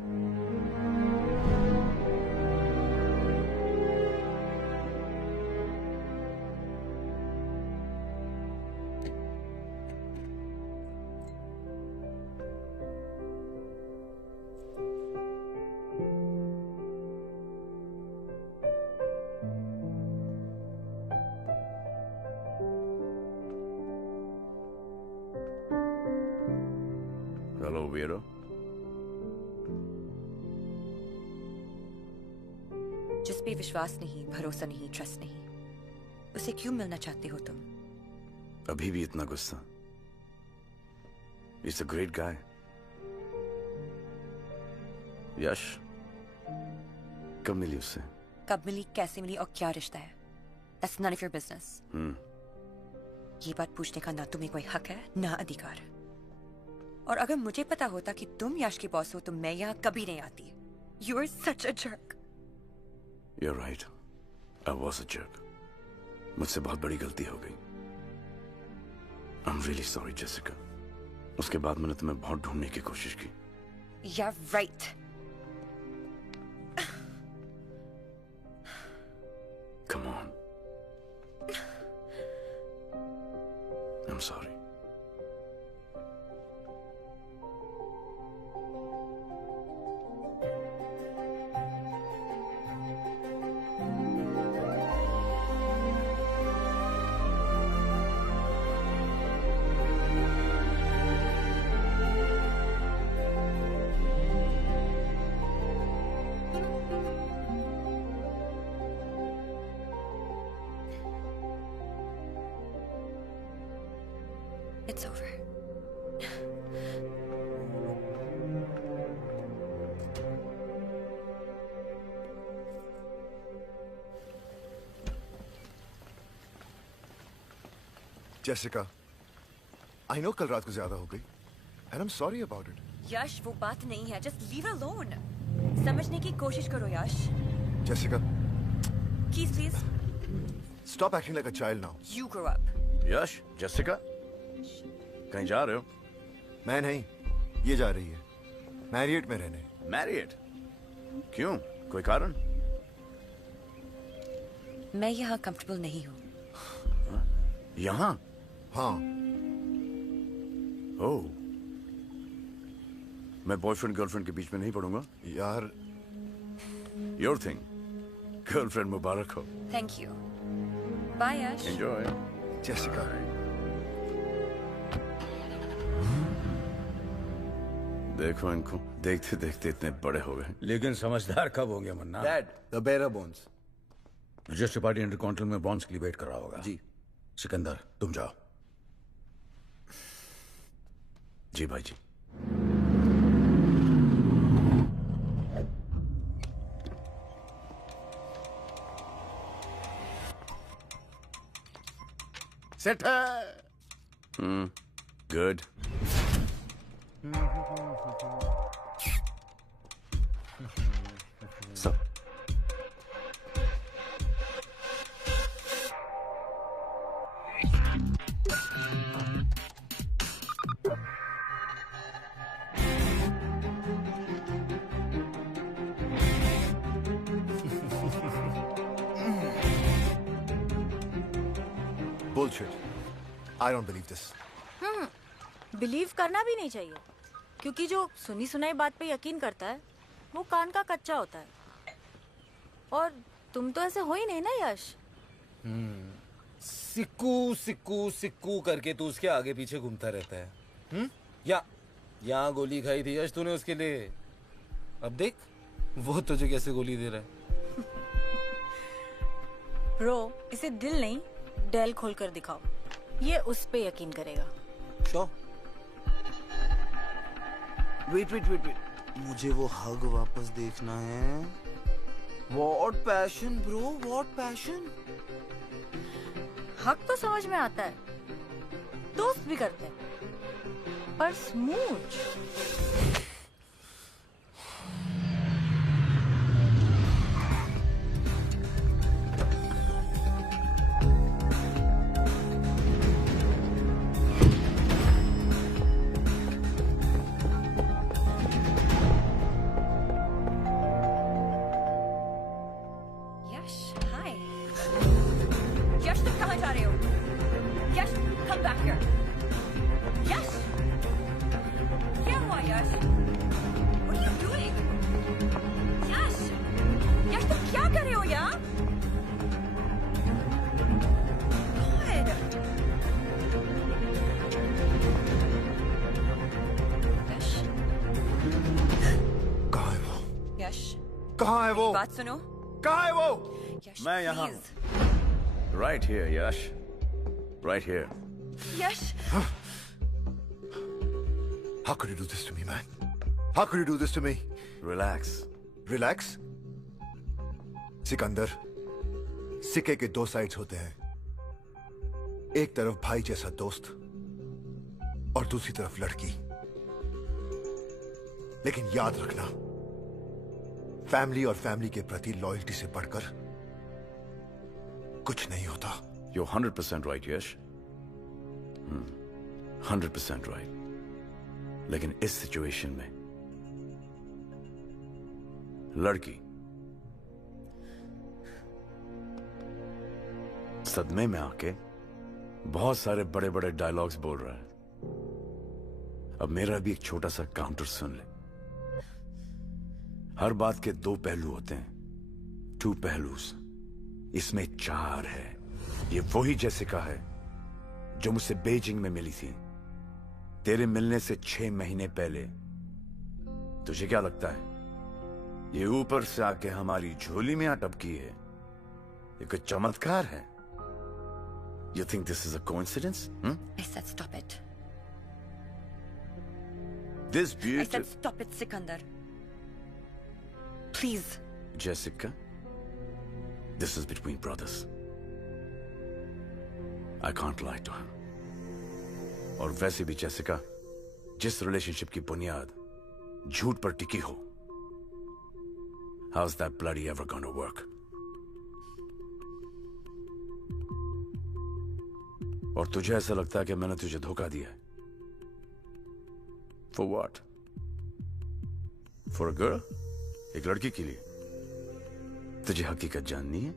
weirdo. जिस पे विश्वास नहीं, भरोसा नहीं, ट्रस्ट नहीं, उसे क्यों मिलना चाहते हो तुम? अभी भी इतना गुस्सा? He's a great guy. यश, कब मिली उससे? कब मिली, कैसे मिली और क्या रिश्ता है? That's none of your business. ये बात पूछने का ना तुम्हें कोई हक है ना अधिकार। और अगर मुझे पता होता कि तुम यश की बॉस हो तो मैं यहाँ कभी नहीं आती। You are such a jerk. You're right. I was a jerk. मुझसे बहुत बड़ी गलती हो गई। I'm really sorry, Jessica. उसके बाद मैंने तुम्हें बहुत ढूंढने की कोशिश की। Yeah, right. Come on. I'm sorry. It's over. Jessica, I know कल रात को ज्यादा हो गई, and I'm sorry about it. यश, वो बात नहीं है. Just leave her alone. समझने की कोशिश करो यश. Jessica, Keys, please. stop acting like a child now. You grow up. Yash, Jessica, कहीं जा रहे हो? मैं नहीं, ये जा रही है मैरियट में रहने। मैरियट? क्यों? कोई कारण? मैं यहाँ कंफर्टेबल नहीं हूँ। यहाँ? हाँ। ओह, मैं बॉयफ्रेंड गर्लफ्रेंड के बीच में नहीं पढ़ूंगा। यार, योर थिंग। गर्लफ्रेंड मुबारक हो। Thank you. Bye Yash. Enjoy. Jessica. देखो इनको, देखते देखते इतने बड़े हो गए। लेकिन समझदार कब होंगे मन्ना? Dad, the bearer bonds. Register party intercontinental में बॉन्ड्स के लिए वेट कर रहा होगा। जी। सिकंदर, तुम जाओ। जी भाई जी। सेट है। Good. So. Bullshit. I don't believe this. Believe करना भी नहीं चाहिए, क्योंकि जो सुनी सुनाई बात पे यकीन करता है वो कान का कच्चा होता है। और तुम तो ऐसे हो ही नहीं ना यश। सिक्कू सिक्कू सिक्कू करके तू उसके आगे पीछे घूमता रहता है। यहाँ गोली खाई थी यश तूने उसके लिए, अब देख वो तुझे कैसे गोली दे रहा है। ब्रो, इसे दिल नहीं डेल खोल कर दिखाओ, ये उस पे यकीन करेगा। Sure. Wait wait wait wait, मुझे वो हग वापस देखना है। What passion bro, what passion. हक तो समझ में आता है, दोस्त भी करते हैं, पर स्मूच। Yes! क्या हुआ यश? कहाँ है वो? बात सुनो। कहाँ है वो? मैं यहाँ। Right here, Yash. Right here. Yash. How could you do this to me, man? How could you do this to me? Relax. Relax? Sikandar, सिक्के के दो साइड्स होते हैं। एक तरफ भाई जैसा दोस्त और दूसरी तरफ लड़की। लेकिन याद रखना, फैमिली और फैमिली के प्रति लॉयल्टी से बढ़कर कुछ नहीं होता। You're 100% right, Yash. 100% right. लेकिन इस सिचुएशन में लड़की सदमे में आके बहुत सारे बड़े बड़े डायलॉग्स बोल रहा है। अब मेरा भी एक छोटा सा काउंटर सुन ले। हर बात के दो पहलू होते हैं, टू पहलूस। इसमें चार है। ये वही जेसिका है जो मुझसे बीजिंग में मिली थी, तेरे मिलने से 6 महीने पहले। तुझे क्या लगता है ये ऊपर से आके हमारी झोली में अटकी है? ये कोई चमत्कार है? You think this is a coincidence? I said stop it. This I beautiful said stop it, Sikandar. Please. Jessica, this is between brothers. I can't lie to her. और वैसे भी जेसिका, जिस रिलेशनशिप की बुनियाद झूठ पर टिकी हो, how's that bloody ever gonna work? और तुझे ऐसा लगता है कि मैंने तुझे धोखा दिया है? For what? For a girl? एक लड़की के लिए? तुझे हकीकत जाननी है?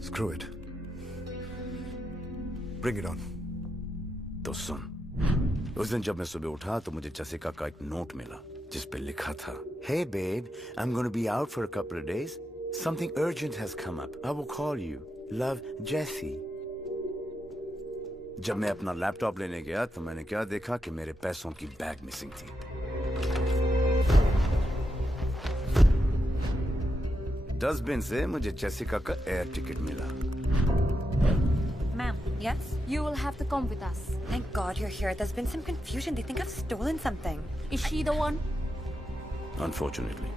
Screw it. Bring it on. तो सुन, उस दिन जब मैं सुबह उठा तो मुझे जेसिका का एक नोट मिला जिस पे लिखा था, Hey babe, I'm going to be out for a couple of days. Something urgent has come up. I will call you. Love, Jessie. जब मैं अपना लैपटॉप लेने गया तो मैंने क्या देखा कि मेरे पैसों की बैग मिसिंग थी। डस्टबिन से मुझे जेसिका का एयर टिकट मिला। Ma'am, yes? You will have to come with us. Thank God you're here. There's been some confusion. They think I've stolen something. Is she the one? Unfortunately.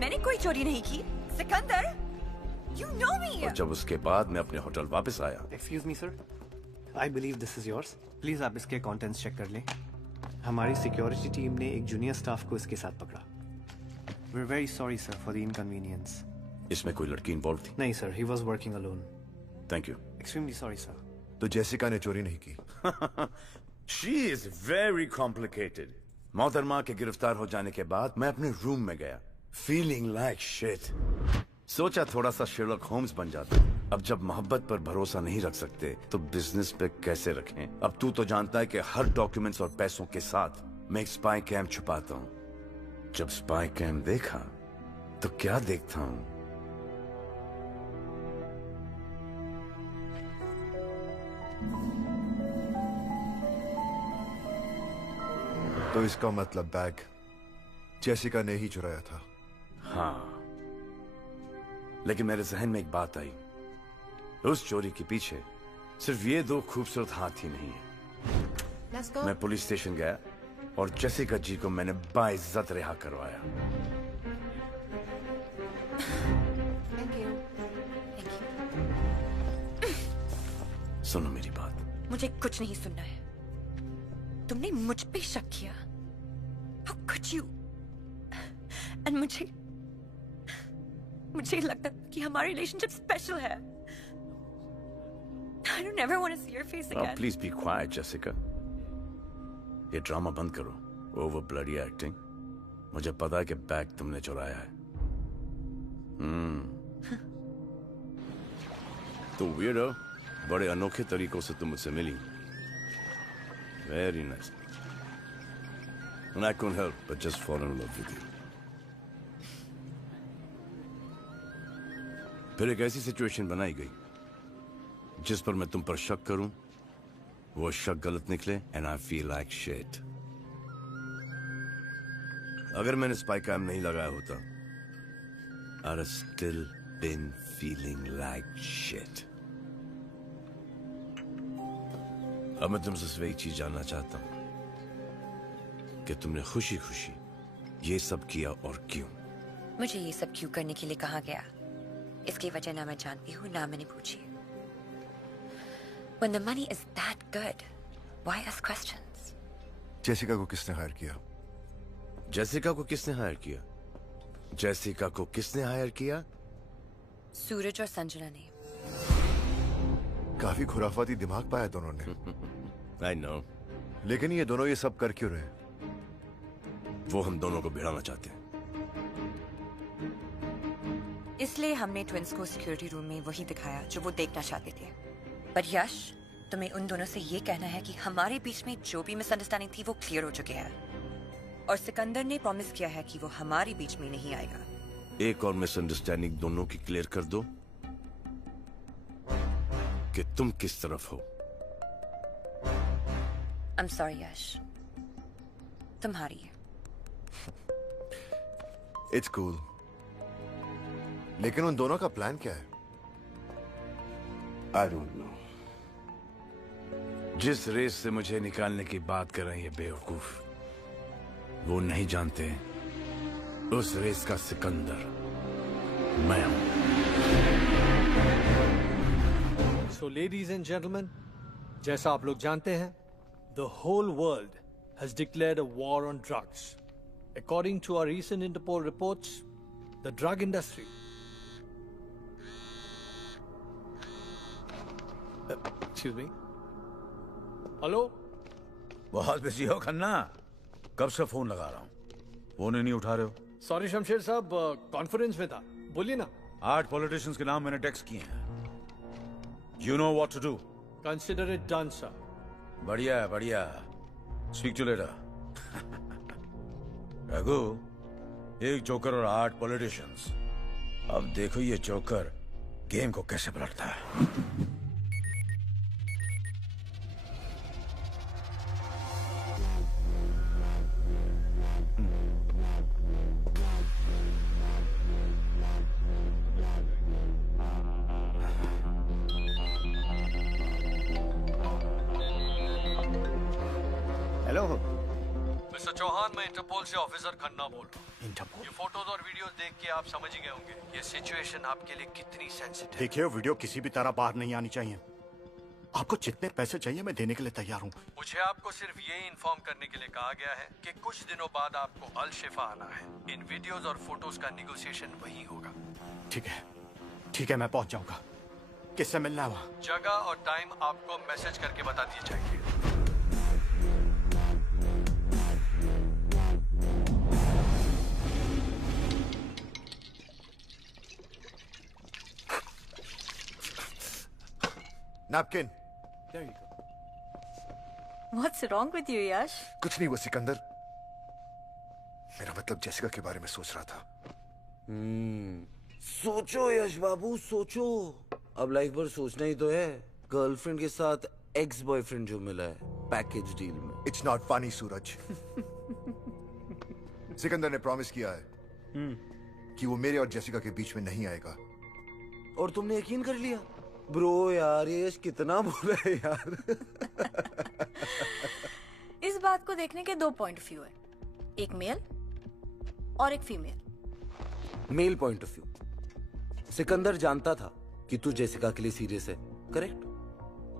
मैंने कोई चोरी नहीं की। Sikandar, you know me. और जब उसके बाद मैं अपने होटल वापस आया। Excuse me, sir. I believe this is yours. Please आप इसके contents check कर लें। हमारी सिक्योरिटी टीम ने एक जूनियर स्टाफ को इसके साथ पकड़ा। We're very sorry, sir, for the inconvenience. इसमें कोई लड़की इन्वॉल्व थी? नहीं sir, he was working alone. Thank you. Extremely sorry, sir. तो जेसिका ने चोरी नहीं की। She is very complicated. मोहतरमा के गिरफ्तार हो जाने के बाद मैं अपने रूम में गया, feeling like shit. सोचा थोड़ा सा शेरलॉक होम्स बन जाता। अब जब मोहब्बत पर भरोसा नहीं रख सकते तो बिजनेस पे कैसे रखें? अब तू तो जानता है कि हर डॉक्यूमेंट्स और पैसों के साथ मैं एक स्पाई कैम छुपाता हूँ। जब स्पाई कैम देखा तो क्या देखता हूँ? तो इसका मतलब बैग जेसिका ने ही चुराया था। हाँ, लेकिन मेरे जहन में एक बात आई। उस चोरी के पीछे सिर्फ ये दो खूबसूरत हाथ ही नहीं है। Let's go. मैं पुलिस स्टेशन गया और जेसिका जी को मैंने बाइज्जत रिहा करवाया। Thank you. सुनो मेरी बात। मुझे कुछ नहीं सुनना है। तुमने मुझ पे शक किया। How could you? And मुझे लगता कि हमारी रिलेशनशिप स्पेशल है। I don't ever want to see your face again. Please be quiet, Jessica. ये ड्रामा बंद करो। Over bloody acting. मुझे पता है कि बैग तुमने चुराया है। तो weirdo, बड़े अनोखे तरीकों से तुम मुझसे मिली। Very nice. And I couldn't help but just fall in love with you. फिर एक ऐसी सिचुएशन बनाई गई जिस पर मैं तुम पर शक करूं, वो शक गलत निकले, and I feel like shit. अगर मैंने स्पाई कैम नहीं लगाया होता, I'd have still been feeling like shit. अब मैं तुमसे सिर्फ एक चीज जानना चाहता हूं कि तुमने खुशी खुशी ये सब किया और क्यों? मुझे ये सब क्यों करने के लिए कहा गया, इसकी वजह ना मैं जानती हूँ ना मैंने पूछी। When the money is that good, why ask questions? Jessica को किसने हायर किया? जेसिका को किसने हायर किया? जेसिका को किसने हायर किया? सूरज और संजना ने। काफी खुराफाती दिमाग पाया दोनों ने। I know. लेकिन ये दोनों ये सब कर क्यों रहे? वो हम दोनों को भिड़ाना चाहते हैं। इसलिए हमने ट्विंस को सिक्योरिटी रूम में वही दिखाया जो वो देखना चाहते थे। पर यश, तुम्हें उन दोनों से ये कहना है कि हमारे बीच में जो भी मिसअंडरस्टैंडिंग थी वो क्लियर हो चुके हैं, और सिकंदर ने प्रॉमिस किया है कि वो हमारे बीच में नहीं आएगा। एक और मिसअंडरस्टैंडिंग दोनों की क्लियर कर दो कि तुम किस तरफ हो। I'm sorry यश, तुम्हारी। It's cool. लेकिन उन दोनों का प्लान क्या है? I don't know. जिस रेस से मुझे निकालने की बात कर रहे हैं ये बेवकूफ, वो नहीं जानते उस रेस का सिकंदर मैं हूं। So ladies and gentlemen, जैसा आप लोग जानते हैं, the whole world has declared a war on drugs. According to our recent Interpol reports, the drug industry. Excuse me. Hello. बहुत बिजी हो खन्ना? कब से फोन लगा रहा हूँ, फोन ही नहीं उठा रहे हो। सॉरी शमशेर साहब, कॉन्फ्रेंस में था, बोलिए ना। 8 पॉलिटिशियंस के नाम मैंने टेक्स्ट किए हैं। You know what to do. Consider it done, sir. बढ़िया है, बढ़िया। Speak to you later. Raghu, एक जोकर और 8 पॉलिटिशियंस। अब देखो ये जोकर गेम को कैसे पलटता है। हेलो मिस्टर चौहान, मैं इंटरपोल से ऑफिसर खन्ना बोल रहा हूँ। इंटरपोल? ये फोटोज और वीडियोस देख के आप समझ ही गए होंगे ये सिचुएशन आपके लिए कितनी सेंसिटिव। देखिए, वीडियो किसी भी तरह बाहर नहीं आनी चाहिए। आपको जितने पैसे चाहिए मैं देने के लिए तैयार हूँ। मुझे आपको सिर्फ ये इन्फॉर्म करने के लिए कहा गया है कि कुछ दिनों बाद आपको अल शिफा आना है। इन वीडियोस और फोटोज का निगोशिएशन वही होगा। ठीक है, मैं पहुंच जाऊंगा। किससे मिलना है वहाँ? जगह और टाइम आपको मैसेज करके बता दिए जाएंगे। Napkin. There you go. What's wrong with you, Yash? कुछ नहीं, वो सिकंदर, मेरा मतलब जेसिका के बारे में सोच रहा था। सोचो यश बाबू, सोचो। अब लाइफ भर सोचना ही तो है। गर्लफ्रेंड के साथ एक्स बॉयफ्रेंड जो मिला है पैकेज डील में। इट्स नॉट फनी सूरज। सिकंदर ने प्रॉमिस किया है कि वो मेरे और जेसिका के बीच में नहीं आएगा। और तुमने यकीन कर लिया? ब्रो यार, ये यश कितना बुरा है यार। इस बात को देखने के 2 पॉइंट ऑफ व्यू है, एक मेल और एक female. Male point of view, Sikandar जानता था कि तू जेसिका के लिए सीरियस है, करेक्ट?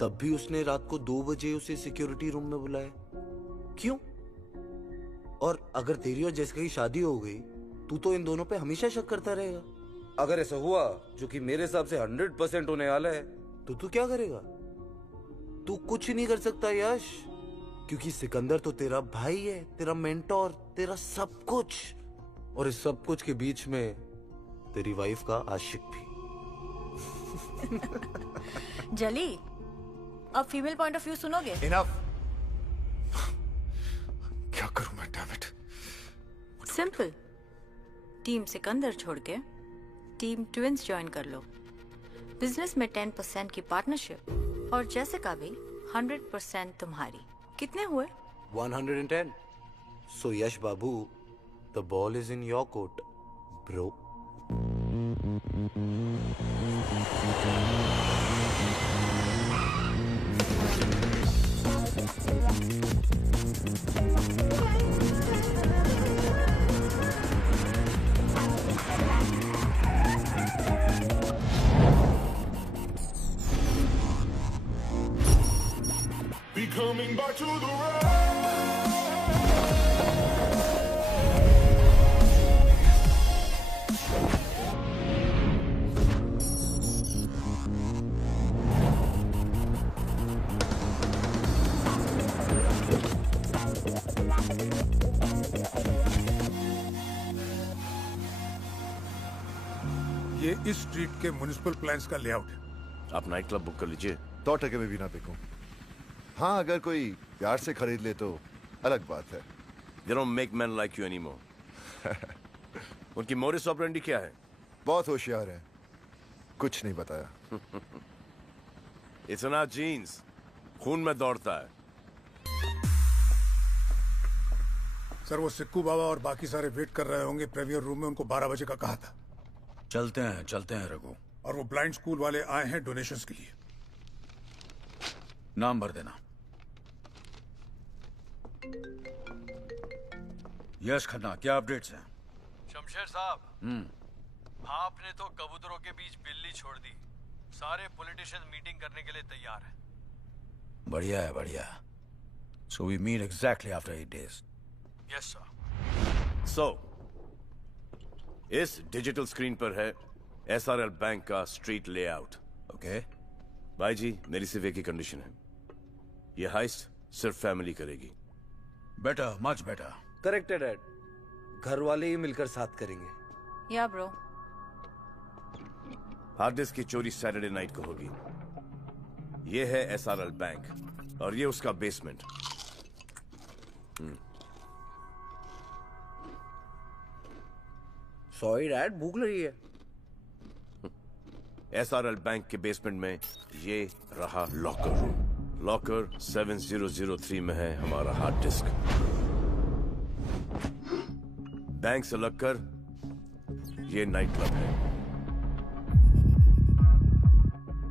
तब भी उसने रात को 2 बजे उसे सिक्योरिटी रूम में बुलाया। क्यों? और अगर तेरी और जेसिका की शादी हो गई, तू तो इन दोनों पे हमेशा शक करता रहेगा। अगर ऐसा हुआ, जो कि मेरे हिसाब से 100% होने वाला है, तो तू क्या करेगा? तू कुछ नहीं कर सकता यश, क्योंकि सिकंदर तो तेरा भाई है, तेरा मेंटोर, तेरा सब कुछ। और इस सब कुछ के बीच में तेरी वाइफ का आशिक भी। जली, अब फीमेल पॉइंट ऑफ व्यू सुनोगे? इनफ। क्या करूं मैं, damn it. Simple, team Sikandar छोड़ के टीम ट्विंस ज्वाइन कर लो। बिजनेस में 10% की पार्टनरशिप, और जेसिका भी 100% तुम्हारी। कितने हुए? 110। सो यश बाबू, The ball is in your court, bro. Be coming back to the road. ये इस स्ट्रीट के म्युनिसिपल प्लान्स का लेआउट है। आप नाइट क्लब बुक कर लीजिए। 100% में भी ना बिकूं। हाँ, अगर कोई प्यार से खरीद ले तो अलग बात है। They don't make men like you anymore. उनकी मोरिस ऑपरेंडी क्या है? बहुत होशियार है। कुछ नहीं बताया। इतना जीन्स खून में दौड़ता है। सर, वो सिक्कू बाबा और बाकी सारे वेट कर रहे होंगे प्रीमियर रूम में। उनको 12 बजे का कहा था। चलते हैं रघु। और वो ब्लाइंड स्कूल वाले आए हैं डोनेशंस के लिए। नाम भर देना। यश खन्ना, क्या अपडेट्स हैं? शमशेर साहब, आपने तो कबूतरों के बीच बिल्ली छोड़ दी। सारे पॉलिटिशियंस मीटिंग करने के लिए तैयार हैं। बढ़िया है, बढ़िया। So we meet exactly after 8 days. Yes sir. So, इस डिजिटल स्क्रीन पर है SRL बैंक का स्ट्रीट लेआउट। ओके। भाई जी, मेरी सिर्फ एक ही कंडीशन है। ये हाइस्ट सिर्फ फैमिली करेगी। Better, much better. करेक्ट है डैड। घर वाले ही मिलकर साथ करेंगे। या ब्रो। हार्ड डिस्क की चोरी सैटरडे नाइट को होगी। ये है SRL बैंक और ये उसका बेसमेंट। सॉरी डैड, भूख लगी है। SRL बैंक के बेसमेंट में ये रहा लॉकर रूम। लॉकर 7003 में है हमारा हार्ड डिस्क। बैंक से लगकर ये नाइट क्लब है।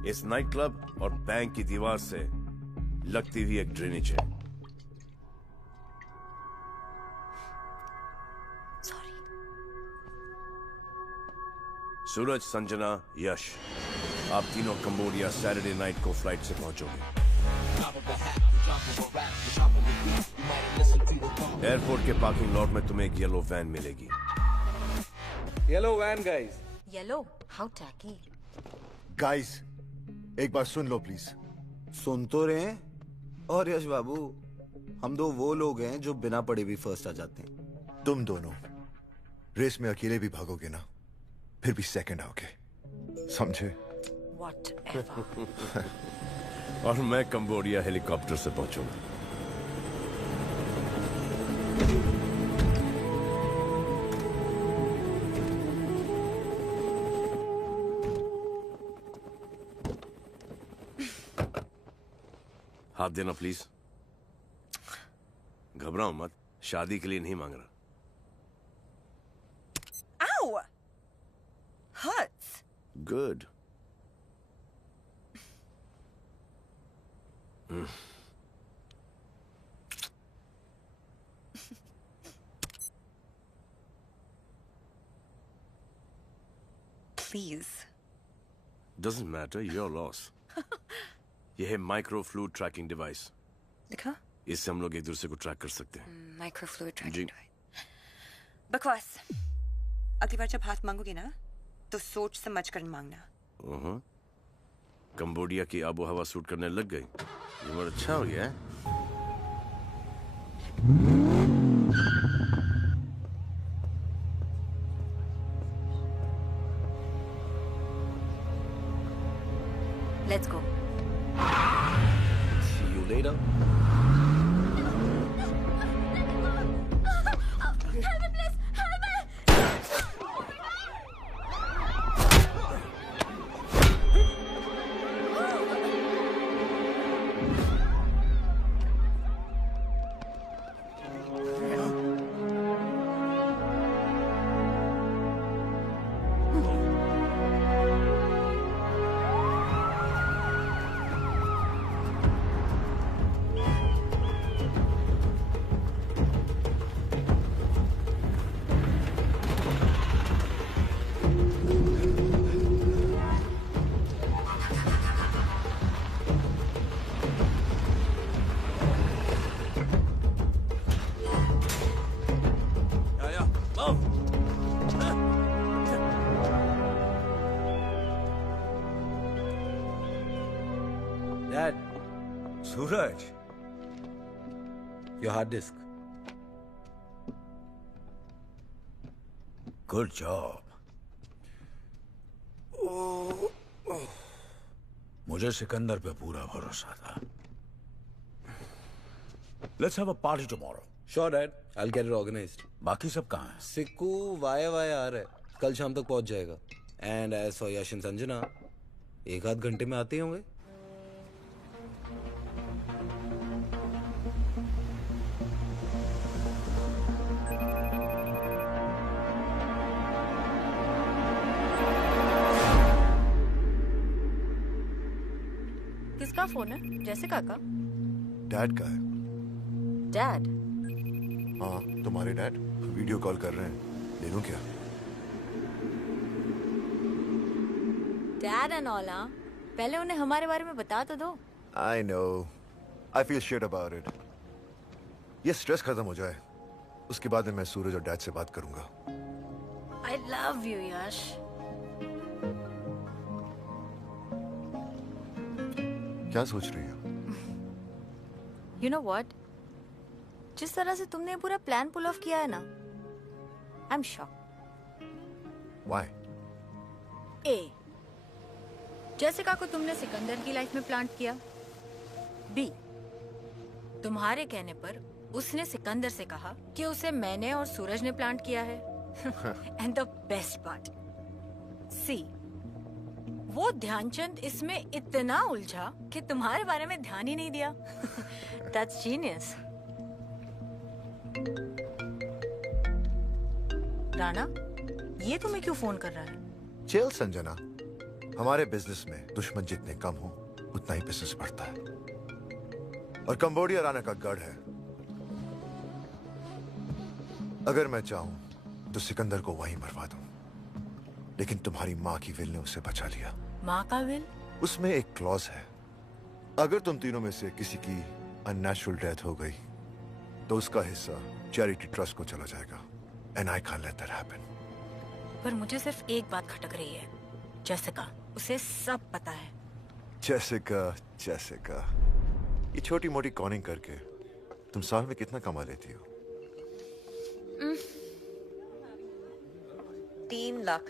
इस नाइट क्लब और बैंक की दीवार से लगती हुई एक ड्रेनेज है। सूरज, संजना, यश, आप तीनों कंबोडिया सैटरडे नाइट को फ्लाइट से पहुंचोगे। एयरपोर्ट के पार्किंग लॉट में तुम्हें एक येलो वैन मिलेगी। Yellow van guys. Yellow? How tacky. Guys, एक बार सुन लो प्लीज। सुन तो रहे हैं। और यश बाबू, हम दो वो लोग हैं जो बिना पढ़े भी फर्स्ट आ जाते हैं। तुम दोनों रेस में अकेले भी भागोगे ना, फिर भी सेकंड आओगे, समझे? और मैं कंबोडिया हेलीकॉप्टर से पहुंचूंगा। हाथ देना प्लीज। घबराओ मत, शादी के लिए नहीं मांग रहा। Ow! Hurts. Good. Please. Doesn't matter, your loss. यह है माइक्रो फ्लूइड ट्रैकिंग डिवाइस। दिखा? इससे हम लोग एक दूसरे को ट्रैक कर सकते हैं। Microfluid tracking device. बकवास। अगली बार जब हाथ मांगोगे ना, तो सोच समझ कर मांगना। कंबोडिया की आबो हवा सूट करने लग गई। ये बहुत अच्छा हो गया है। Let's go. See you later. Suraj, your hard disk. Good job. मुझे सिकंदर पे पूरा भरोसा था। Let's have a party tomorrow. Sure dad, I will get it organised. बाकी सब कहाँ हैं? सिक्कू वाया वाया आ रहा है, कल शाम तक पहुंच जाएगा। And as for Yash and Sanjana, 1-8 घंटे में आते ही होंगे। किसका फोन है? जैसिका का? डैड का है। डैड? हाँ, तुम्हारे डैड वीडियो कॉल कर रहे हैं। ले लूं क्या? डैड एंड ऑल, हाँ? पहले उन्हें हमारे बारे में बता तो दो। I know. I feel shit about it. ये स्ट्रेस खत्म हो जाए, उसके बाद में मैं सूरज और डैड से बात करूंगा। I love you, यश। क्या सोच रही हो? You know what? जिस तरह से तुमने ये पूरा प्लान पुल ऑफ किया है ना, I'm shocked. Why? A. Jessica को तुमने सिकंदर की लाइफ में प्लांट किया। B. तुम्हारे कहने पर उसने सिकंदर से कहा कि उसे मैंने और सूरज ने प्लांट किया है। And the best part, C. वो ध्यानचंद इसमें इतना उलझा कि तुम्हारे बारे में ध्यान ही नहीं दिया। That's genius. राणा, ये तुम्हें क्यों फोन कर रहा है? चिल संजना, हमारे बिजनेस में दुश्मन जितने कम हो उतना ही बिजनेस बढ़ता है। और कंबोडिया राणा का गढ़ है। अगर मैं चाहूं तो सिकंदर को वहीं मरवा दूं, लेकिन तुम्हारी माँ की विल ने उसे बचा लिया। माँ का विल? उसमें एक क्लॉज है, अगर तुम तीनों में से किसी की अननेचुरल डेथ हो गई तो उसका हिस्सा चैरिटी ट्रस्ट को चला जाएगा। And I can't let that happen. पर मुझे सिर्फ एक बात खटक रही है, जैसिका, उसे सब पता है। जैसिका, ये छोटी मोटी कॉनिंग करके तुम साल में कितना कमा लेती हो? $3 लाख।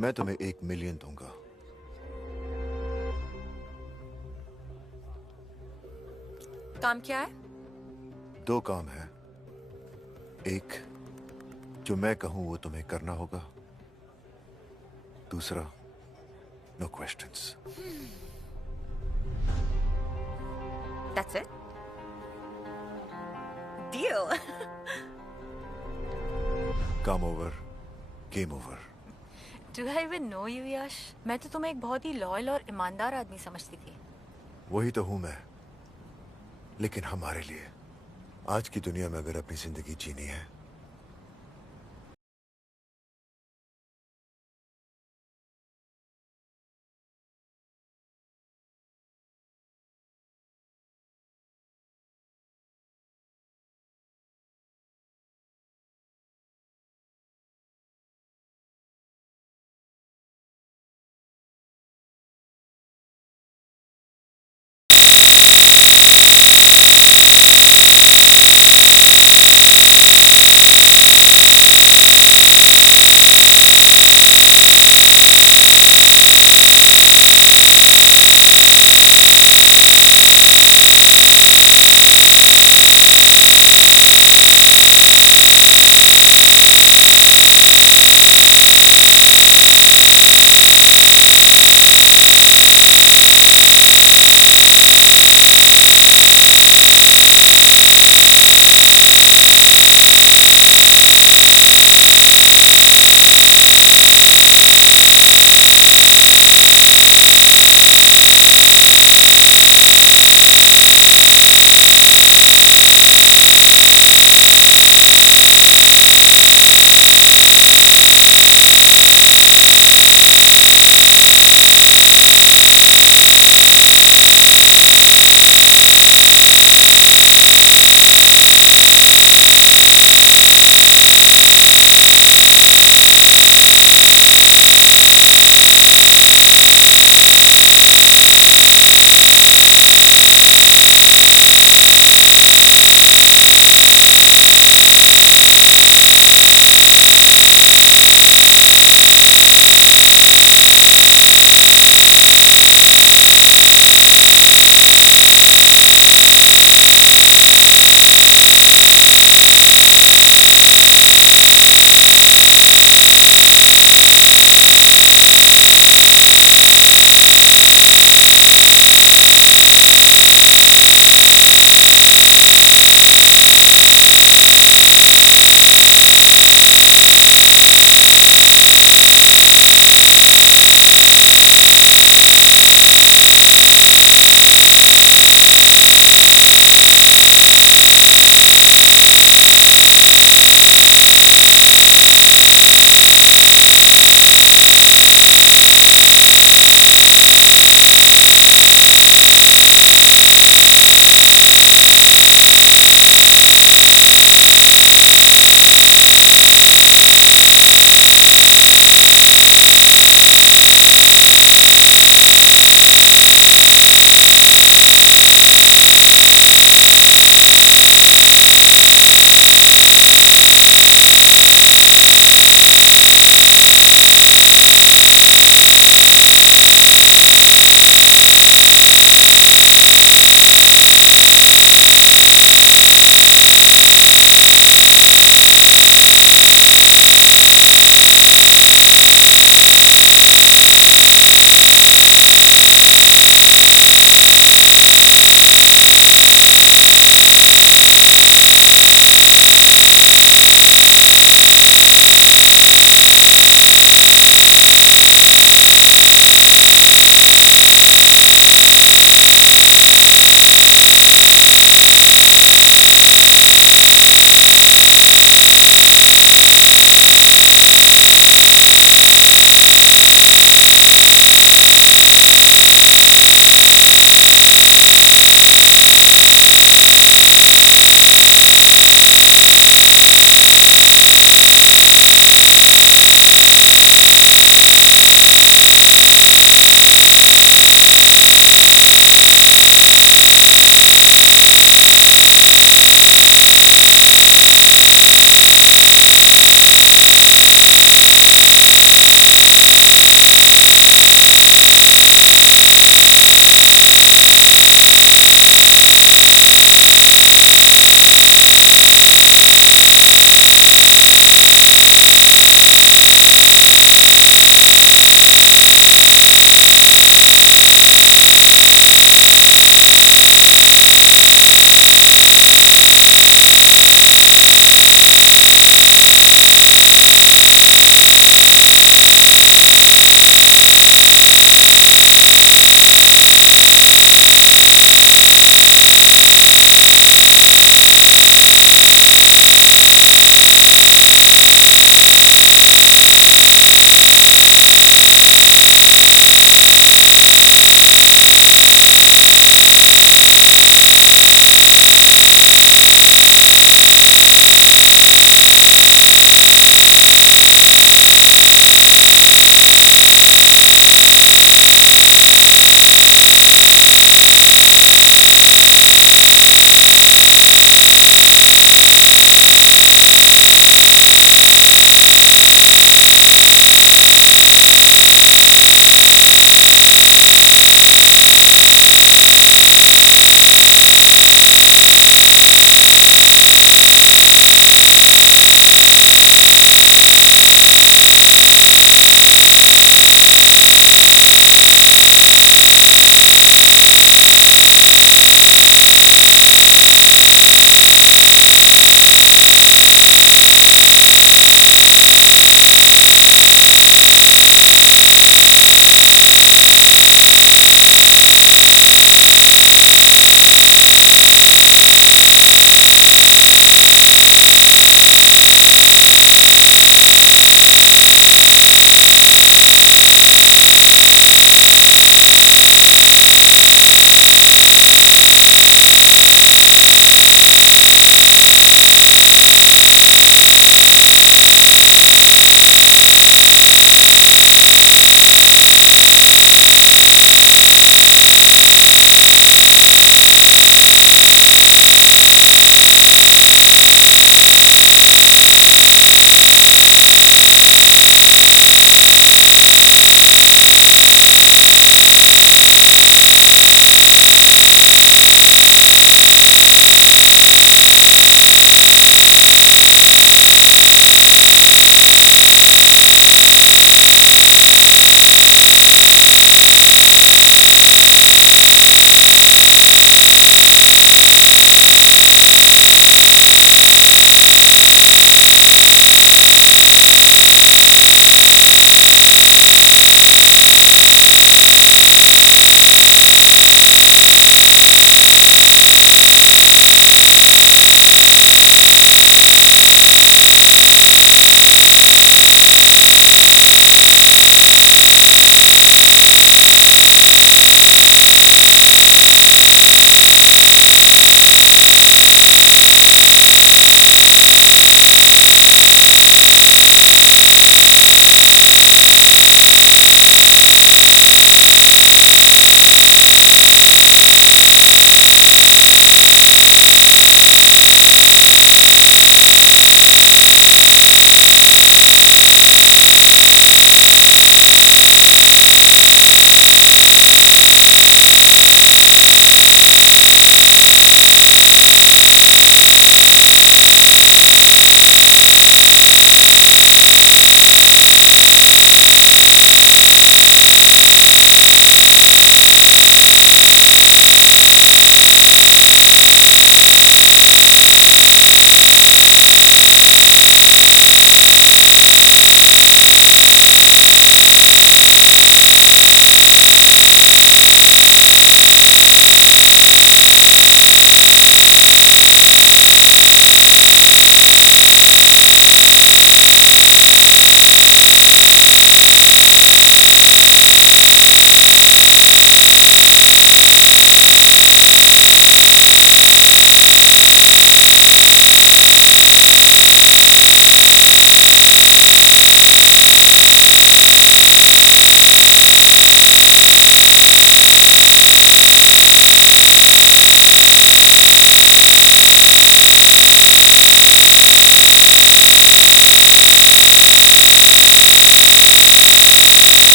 मैं तुम्हें 1 मिलियन दूंगा। काम क्या है? 2 काम है। एक, जो मैं कहूं वो तुम्हें करना होगा। दूसरा, no questions. That's it? Deal. काम over, game over. Do I even know you, Yash? मैं तो तुम्हें एक बहुत ही लॉयल और ईमानदार आदमी समझती थी। वही तो हूं मैं, लेकिन हमारे लिए आज की दुनिया में अगर अपनी जिंदगी जीनी है